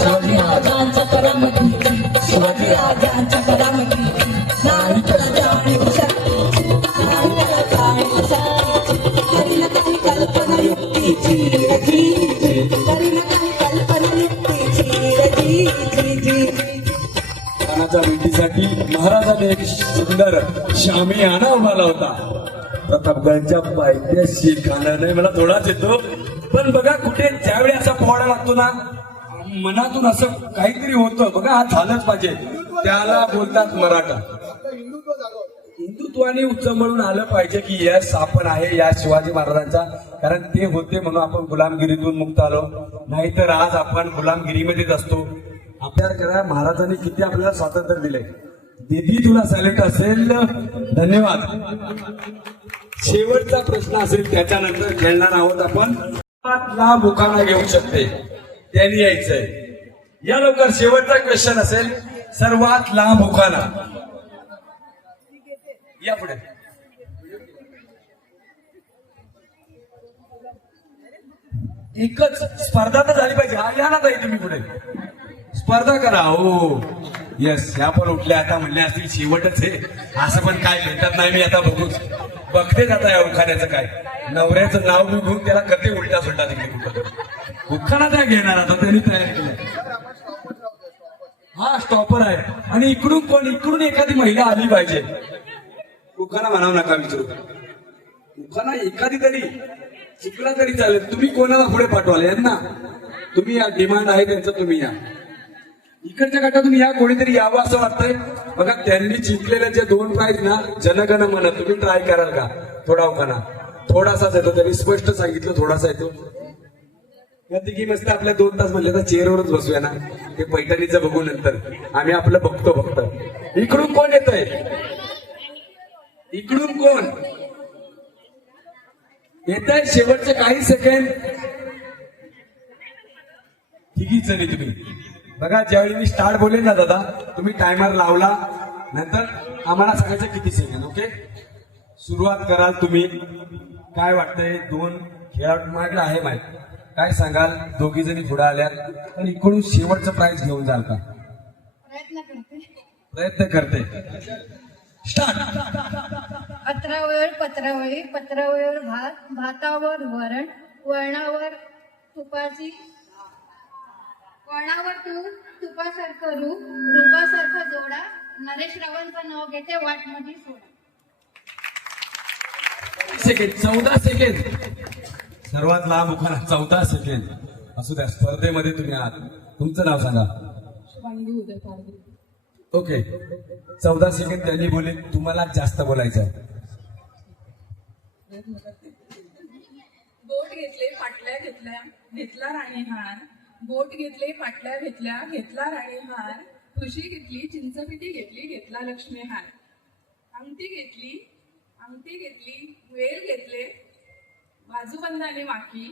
शिवाजी राजांच्या करामतीची शिवाजी राजांच्या करामतीची नाही त्याला जाणीव शक्तीची नाही त्याला जाणीव शक्तीची करीन काही कल्पना युक्तीची रजी करीन काही कल्पना युक्तीची रजी कानाच्या भेटीसाठी महाराजांनी एक सुंदर शामियाना उभारला होता. प्रतापगडच्या पायथ्याशी खाणं नाही मला थोडाच येतो, पण बघा कुठे ज्यावेळी असा पोवाडा लागतो ना मनातून असं काहीतरी होतं बघा, हा झालंच पाहिजे, त्याला बोलतात मराठा. हिंदुत्वाने उचंबळून आलं पाहिजे की यश आपण आहे या शिवाजी महाराजांचा, कारण ते होते म्हणून आपण गुलामगिरीतून मुक्त आलो, नाहीतर आज आपण गुलामगिरीमध्येच असतो. आपल्याला करा महाराजांनी किती आपल्याला स्वातंत्र्य दिले. दीदी तुला सॅल्यूट असेल, धन्यवाद. शेवटचा प्रश्न असेल त्याच्यानंतर खेळणार आहोत आपण. लांब उखाणा घेऊ शकते त्यांनी यायचंय. या लवकर शेवटचा क्वेश्चन असेल, सर्वात लांब उखाणा. या पुढे. एकच स्पर्धा तर झाली पाहिजे. हा या ना ताई तुम्ही पुढे स्पर्धा करा. हो येस, ह्या पण उठल्या आता म्हणल्या असतील शेवटच आहे असं, पण काय भेटत नाही मी आता बघतेच आता या उखाण्याचं काय. नवऱ्याचं नाव मी घेऊन त्याला करते उलटा सुलटा तिकडे कुठं उखाणा त्या घेणार आता त्यांनी तयार केलं. हा स्टॉपर आहे. आणि इकडून कोण, इकडून एखादी महिला आली पाहिजे. उखाणा म्हणावं नका विचारू, उखाणा एखादी तरी चुकला तरी चालेल. तुम्ही कोणाला पुढे पाठवाल यांना, तुम्ही या डिमांड आहे त्यांचं, तुम्ही या इकडच्या गटातून या, कोणीतरी यावं असं वाटतंय. बघा त्यांनी जिंकलेल्या जे 2 प्राइज ना, जनगण मन, तुम्ही ट्राय कराल का? थोडा उखाणा थोडासाच येतो, त्यांनी स्पष्ट सांगितलं थोडासा येतो. या तिघी मस्त आपल्या 2 तास म्हणले तर चेअरवरच बसूया ना, ते पैठणीचं बघू नंतर, आम्ही आपलं बघतो फक्त. इकडून कोण येतंय? इकडून कोण येत आहे? शेवटचे काही सेकंड. तिघीच जणी तुम्ही बघा, ज्यावेळी मी स्टार्ट बोलेन ना दादा, तुम्ही टायमर लावला नंतर आम्हाला सांगायचं किती सेकंड. ओके, सुरुवात कराल तुम्ही. काय वाटतंय? 2 खेळाडू माझ्याकडे आहे माहित, काय सांगाल? दोघी जणी पुढे आल्या तर इकडून शेवटचं प्राइज घेऊन जाल का? प्रयत्न करते. स्टार्ट. पत्रावर पत्रावळी, पत्रावळीवर भात, भातावर वरण, वरणावर तुपाची, वरणावर तूप, तुपासारखं रूप, रूपासारखा जोडा, नरेश रावांचं नाव घेते वाटमध्ये सोडा. Second, 14 second. सर्वात लांब उखाणा 14 सेकंड. असू द्या, स्पर्धेमध्ये तुम्ही आहात. तुमचं नाव सांगा. ओके, 14 सेकंड त्यांनी बोलले, तुम्हाला जास्त बोलायचं आहे. बोट घेतले फाटल्या घेतल्या, घेतला राणी हार, बोट घेतले फाटल्या घेतल्या, घेतला राणी हार, खुशी घेतली चिंचपिटी घेतली, घेतला लक्ष्मी हार, अंगठी घेतली वेल घेतले बाजूबंद आणि वाकी,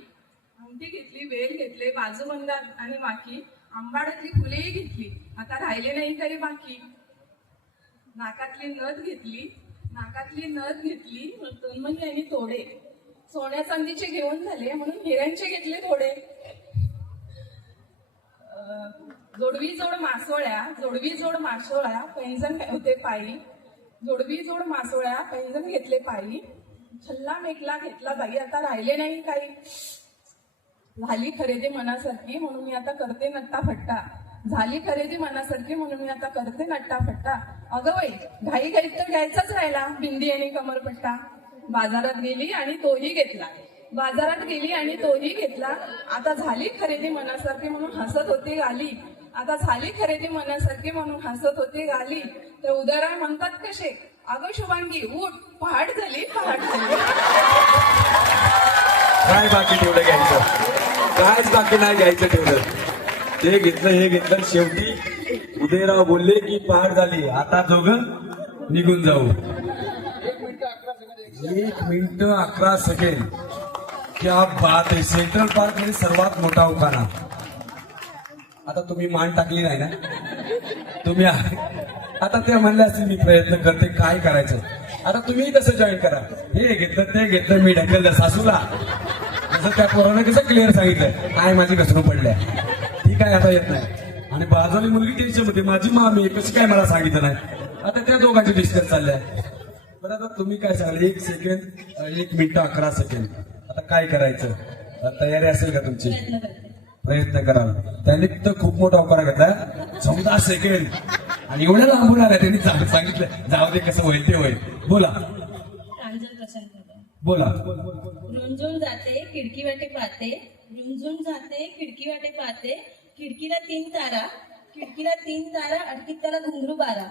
अंगठी घेतली वेल घेतले बाजूबंद आणि वाकी, आंबाड्यातली फुलेही घेतली, आता राहिले नाही काही बाकी, नाकातली नथ घेतली तन्मयी आणि तोडे, सोन्या चांदीचे घेऊन झाले म्हणून हिऱ्यांचे घेतले थोडे, जोडवी जोड मासोळ्या पैंजण होते पायी, जोडवी जोड मासोळ्या पैंजण घेतले पायी, छल्ला मेकला घेतला बाई, आता राहिले नाही काही, झाली खरेदी मनासारखी म्हणून मी आता करते नट्टाफट्टा, झाली खरेदी मनासारखी म्हणून मी आता करते नट्टाफट्टा, अगं बाई घाई घाईत तर घ्यायचाच राहिला बिंदी आणि कमरपट्टा, बाजारात गेली आणि तोही घेतला, आता झाली खरेदी मनासारखी म्हणून हसत होती गाली, तर उदयराय म्हणतात कसे, अगं शुभांगी उठ, पहाट झाली. काय बाकी तेवढं घ्यायचं, कायच बाकी नाही घ्यायचं तेवढं. ते घेतलं हे घेतलं, शेवटी उदयराव बोलले की पहाट झाली, आता दोघं निघून जाऊ. 1 मिनिट 11 सेकंड. क्या बात आहे. सेंट्रल पार्क मध्ये सर्वात मोठा उखाणा. आता तुम्ही मान टाकली नाही ना, तुम्ही आता ते म्हणले असतील मी प्रयत्न करते काय करायचं. आता तुम्ही कसं जॉईन करा. हे घेतलं ते घेतलं मी ढकललं सासूला, जसं त्या पोरानं कसं क्लिअर सांगितलं काय माझी घसरून पडल्या, ठीक आहे आता येत नाही. आणि बाजूली मुलगी टेन्शन मध्ये माझी मामी कशी काय मला सांगितलं नाही. आता त्या दोघांची डिस्कस चालल्या. बरं आता तुम्ही काय सांगाल. 1 सेकंड 1 मिनिट 11 सेकंड. आता काय करायचं. तयारी असेल का तुमची. प्रयत्न कराल. त्यांनी तर खूप मोठा होकारा घेतला. 14 सेकंड. आणि एवढ्या लांबून आल्या त्यांनी सांगितलं जाऊ दे कसं होईल ते होईल. बोला बोला. रुंजून जाते खिडकी वाटे पाहते, रुंजून जाते खिडकी वाटे पाहते, खिडकीला 3 तारा, खिडकीला 3 तारा, अडकीत त्याला घुंगरू 12.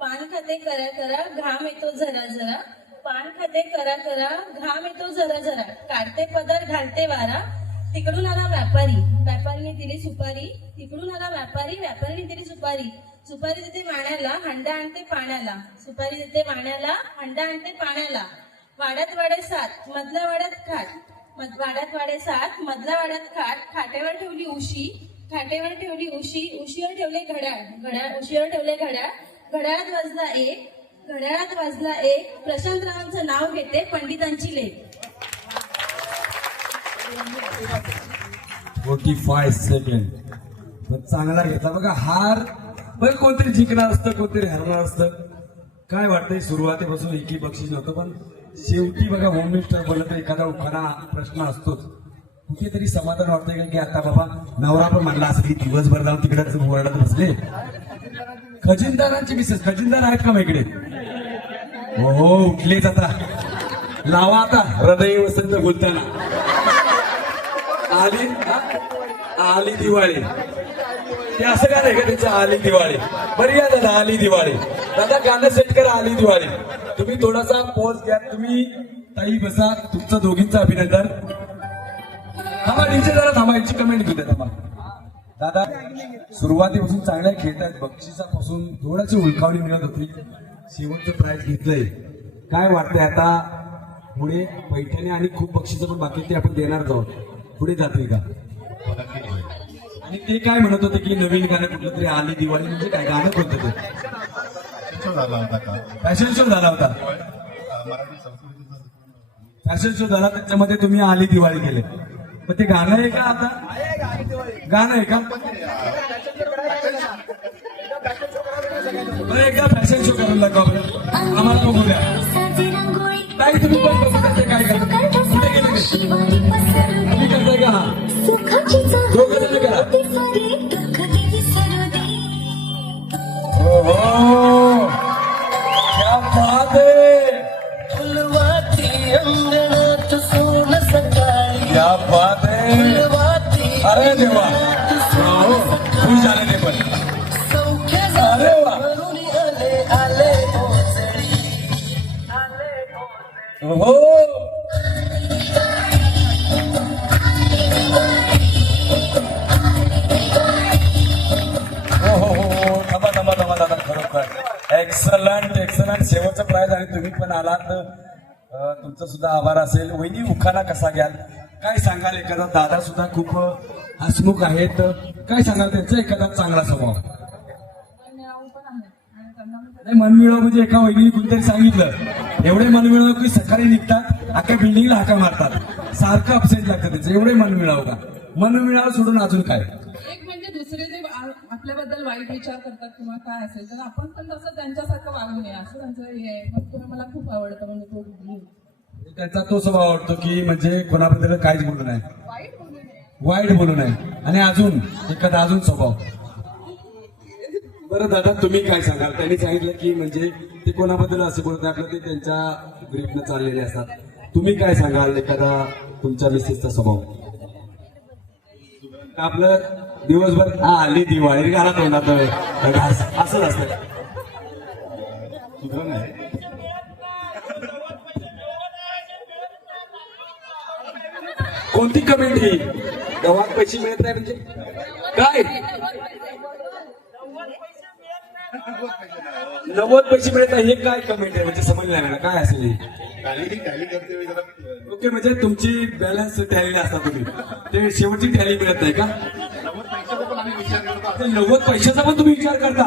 पान खाते करा करा, घाम येतो जरा जरा, पान खाते करा करा, घाम येतो जरा जरा, काढते पदर घालते वारा, तिकडून आला व्यापारी, व्यापारीने दिली सुपारी, तिकडून आला व्यापारी, व्यापारीने दिली सुपारी, सुपारी देते माण्याला, हंडा आणते पाण्याला, सुपारी देते माण्याला, हंडा आणते पाण्याला, वाड्यात वाडे 7, मधल्या वाड्यात खाट, वाड्यात वाडे 7, मधल्या वाड्यात खाट, खाटेवर ठेवली उशी, खाटेवर ठेवली उशी, उशीवर ठेवले घड्याळ, उशीवर ठेवले घड्याळ, घड्याळात वाजला 1, घड्याळात वाजला 1, प्रशांतरावांचं नाव घेते पंडितांची लेख. 45 सेकंड. चांगला घेतला बघा. हार बघ कोणतरी जिंकणार असतं कोणतरी हरणार असतं. काय वाटतंय सुरुवातीपासून एकही बक्षीस नव्हतं पण शेवटी बघा होम मिनिस्टर बोलत एखादा उखाणा प्रश्न असतोच. कुठेतरी समाधान वाटतंय की आता बाबा नवरा पण म्हणला असं की दिवसभर जाऊन तिकडेच ओरडत बसले. खजिनदारांची मिसेस खजिनदार आहेत का मग इकडे. हो उठलेच आता. लावा आता हृदय वसंत बोलताना. आली दिवाळी. ते असं काय नाही का त्यांचं आली दिवाळी. बरं या दादा आली दिवाळी. दादा गाणं सेट करा आली दिवाळी. तुम्ही थोडासा पॉज घ्या. तुम्ही ताई बसा. तुमचं दोघींचं अभिनंदन. थांबा नीचे जरा थांबा. यांची कमेंट घेऊ द्या थांबा. दादा सुरुवातीपासून चांगल्या खेळतायत. बक्षिसापासून थोडीशी उलकावणी मिळत होती. शेवटचं प्राइज घेतलंय. काय वाटतंय आता पुढे पैठणी आणि खूप बक्षिसं पण बाकी ते आपण देणार आहोत. पुढे जातील का. आणि ते काय म्हणत होते की नवीन गाणं कुठलं तरी आली दिवाळी म्हणजे काय गाणं कोणतं ते फॅशन शो झाला होता. फॅशन शो झाला त्याच्यामध्ये तुम्ही आली दिवाळी केले. मग ते गाणं आहे का आता. गाणं आहे का. बरं एकदा फॅशन शो करायला लागा आम्हाला बघू द्या. काय तुम्ही पण बघू द्या. काय करता कुठे गेले तुम्ही करताय का. हा दोघं जण करा. हो क्या बात आहे. क्या बात आहे. अरे देवा खुश झाले ते पण. अरे वा हो थांबा थांबा थांबा दादा खरोखर एक्सलंट एक्सलंट. शेवटचं प्राइज आणि तुम्ही पण आलात. तुमचं सुद्धा आभार असेल. वहिनी उखाणा कसा घ्याल काय सांगाल. एखादा दादा सुद्धा खूप हसमुख आहेत. काय सांगाल त्यांचा एखादा चांगला स्वभाव. मनमिळाव म्हणजे एका वहिनी कुणीतरी सांगितलं एवढे मनमिळाव की सकाळी निघतात अख्या बिल्डिंगला हाका मारतात. सारखं अपसेंट लागतं त्याचं. एवढे मनमिळाव का. मनमिळाव सोडून अजून काय. एक म्हणजे दुसरे जे आपल्याबद्दल वाईट विचार करतात किंवा काय असेल तर आपण पण तसं त्यांच्यासारखं वागू नये असं त्यांचं हे आहे. मग तुम्ही मला खूप आवडतं म्हणजे तो त्याचा तो स्वभाव आवडतो की म्हणजे कोणाबद्दल काहीच बोलू नये वाईट बोलू नये. आणि अजून एखादा अजून स्वभाव. बरं दादा तुम्ही काय सांगाल. त्यांनी सांगितलं की म्हणजे ते कोणाबद्दल असे बोलत आपलं ते त्यांच्या ग्रीपनं चाललेले असतात. तुम्ही काय सांगाल एखादा तुमच्या मिसेसचा स्वभाव. आपलं दिवसभर आली दिवाळी घाला तोंडात असंच असतं. कोणती कमेंट ही गावात पैसे मिळत नाही म्हणजे काय. 90 पैसे मिळत नाही, हे काय कमेंट आहे म्हणजे समजलं नाही मला काय असेल हे? टॅली करते वेळी जरा ओके, म्हणजे तुमची बॅलन्स टॅली असता तुम्ही, ते शेवटची टॅली मिळत नाही का? 90 पैशाचा पण तुम्ही विचार करता?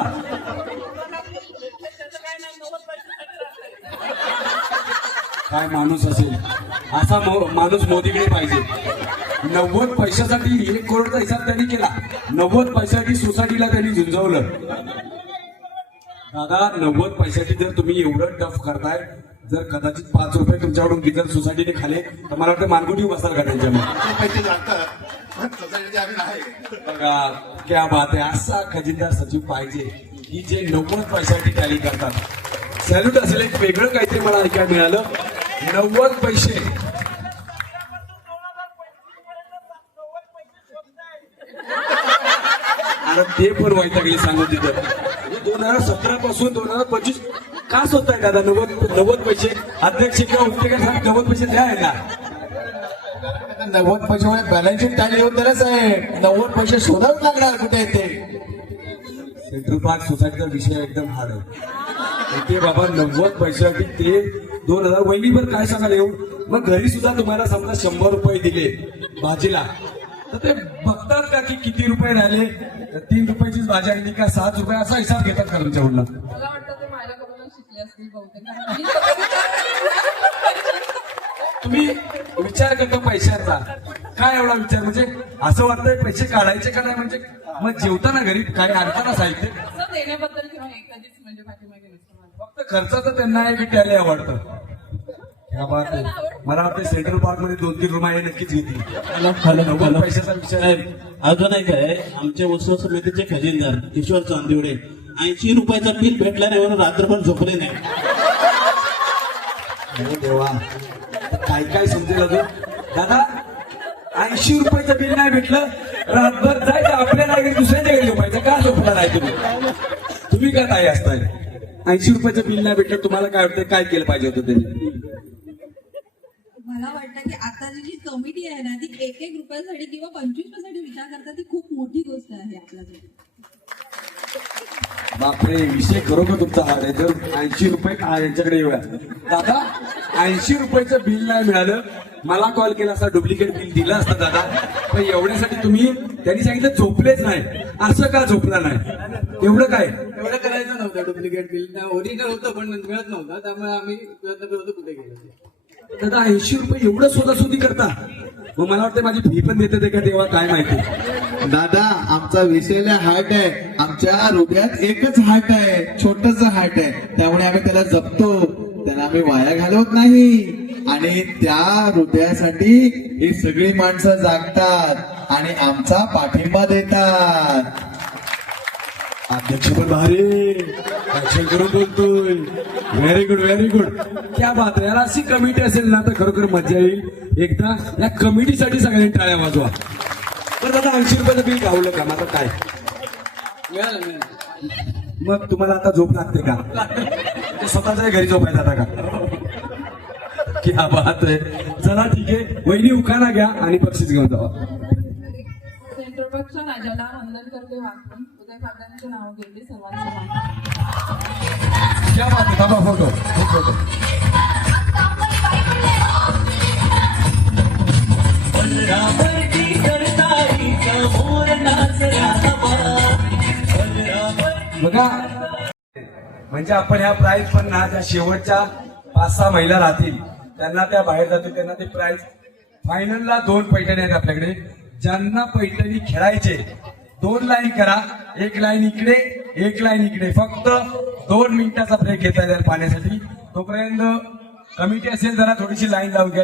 काय माणूस असेल असा माणूस मोदीकडे पाहिजे. 90 पैशासाठी 1 करोडचा हिसाब त्यांनी केला, 90 पैशासाठी सोसायटीला त्यांनी झुंजवलं. दादा 90 पैशासाठी जर तुम्ही एवढं टफ करताय, जर कदाचित 5 रुपये तुमच्याकडून गिजर सोसायटीने खाले तर मला वाटतं मानगुटी बसाल का त्यांच्यामध्ये? पैसे लागतात सोसायटीचे आम्ही नाही. बघा क्या बात आहे, असा खजिनदार सचिव पाहिजे की जे 90 पैशासाठी टॅली करतात. सॅल्यूट असेल. एक वेगळं काहीतरी मला ऐकायला मिळालं, 90 पैसे आणि ते पण वैतागली सांगून तिथं. 2017 पासून 2025 का स्वतः आहे दादा 90 पैसे? अध्यक्ष किंवा उपत्यका 90 पैसे द्या आहे ना. 90 पैशामुळे बॅलन्स शीट टॅली होत नाही साहेब. 90 पैसे शोधावे लागणार कुठे येते. सेंट्रल पार्क सोसायटीचा विषय एकदम हार्ड आहे. ते बाबा 90 पैशासाठी ते 2000 वहिनीवर काय सांगाल येऊ. मग घरी सुद्धा तुम्हाला समजा 100 रुपये दिले भाजीला, तर ते बघतात का की किती रुपये राहिले, 3 रुपयाचीच भाजी आणली का 7 रुपये, असा हिसाब घेतात का तुमच्याकडून? मला वाटतं ते माझ्याकडूनच शिकले असतील बहुतेक. तुम्ही विचार करता पैशाचा, काय एवढा विचार म्हणजे असं वाटतंय पैसे काढायचे का नाही, म्हणजे मग जेवताना घरी काही आणताना साहित्य असं देण्याबद्दल किंवा कधीच म्हणजे पाठीमागे नसतं मला. फक्त खर्चाचं त्यांना एक टॅली आवडतं. क्या बात आहे. मला वाटतं सेंट्रल पार्क मध्ये 2-3 रूम आहे नक्कीच घेतली. 90 पैशाचा विषय आहे. अजून एक आहे, आमच्या उत्सव समितीचे खजिनदार किशोर चांदिवडे 80 रुपयाचा बिल भेटला नाही म्हणून रात्रभर झोपले नाही. अरे देवा, काय काय समजेल अजून. दादा 80 रुपयाचं बिल नाही भेटलं, रातभर जायचं आपल्या नाही दुसऱ्याच्या घरी झोपायचं का? झोपला नाही तुम्ही का ताई असताय? 80 रुपयाचं बिल नाही भेटलं, तुम्हाला काय वाटतं काय केलं पाहिजे होतं त्यांनी? मला वाटतं की आताची जी कमिटी आहे ना ती 1-1 रुपयासाठी किंवा 25 रुपयासाठी विचार करतात, ती खूप मोठी गोष्ट आहे आपल्यासाठी. बापरे, विषय खरोखर तुमचा हार्ड आहे. जर 80 रुपये यांच्याकडे येऊया. दादा 80 रुपयाचं बिल नाही मिळालं, मला कॉल केला असता, डुप्लिकेट बिल दिलं असतं दादा, पण एवढ्यासाठी तुम्ही त्यांनी सांगितलं झोपलेच नाही. असं का झोपला नाही? एवढं काय एवढं करायचं नव्हतं. डुप्लिकेट बिल ओरिजिनल होतं पण मिळत नव्हतं, त्यामुळे आम्ही प्रयत्न करत होतो कुठे गेलो. दादा 80 रुपये एवढं शोधाशोधी करता? मग मला वाटतं माझी फी पण देते ते का तेव्हा काय माहिती. दादा आमचा विषयला हार्ट आहे. आमच्या हृदयात एकच हार्ट आहे, छोटस हार्ट आहे. त्यामुळे आम्ही त्याला जपतो, त्याला आम्ही वाया घालवत नाही. आणि त्या हृदयासाठी ही सगळी माणसं जागतात आणि आमचा पाठिंबा देतात. अध्यक्ष पण भारी ऍक्शन करून बोलतोय. Very good, very good. क्या बात आहे. याला अशी कमिटी असेल ना तर खरोखर मजा येईल. एकदा या कमिटीसाठी सगळ्यांनी टाळ्या वाजवा. तर दादा 80 रुपयाचं बिल गावलं का? आता काय मिळालं. मग तुम्हाला आता झोप लागते का? ते स्वतःच्या घरी झोपायला जाता का? क्या बात आहे. चला ठीक आहे, वहिनी उखाणा घ्या आणि बक्षीस घेऊन जावा. सेंट्रोपक्षच्या राजाला वंदन करते वाचून उदय काकांचे नाव घेतले सर्वांचे. क्या बात आहे. बाबा फोटो फोटो. बघा म्हणजे आपण ह्या प्राइज पण ना ज्या शेवटच्या 5-6 महिला राहतील त्यांना त्या बाहेर जातील, त्यांना ते प्राइज फायनलला 2 पैठणी आहेत आपल्याकडे. ज्यांना पैठणी खेळायचे 2 लाईन करा, 1 लाईन इकडे 1 लाईन इकडे. फक्त 2 मिनिटाचा ब्रेक घेता येईल पाण्यासाठी. तोपर्यंत कमिटी असेल जरा थोडीशी लाईन लावून घ्या.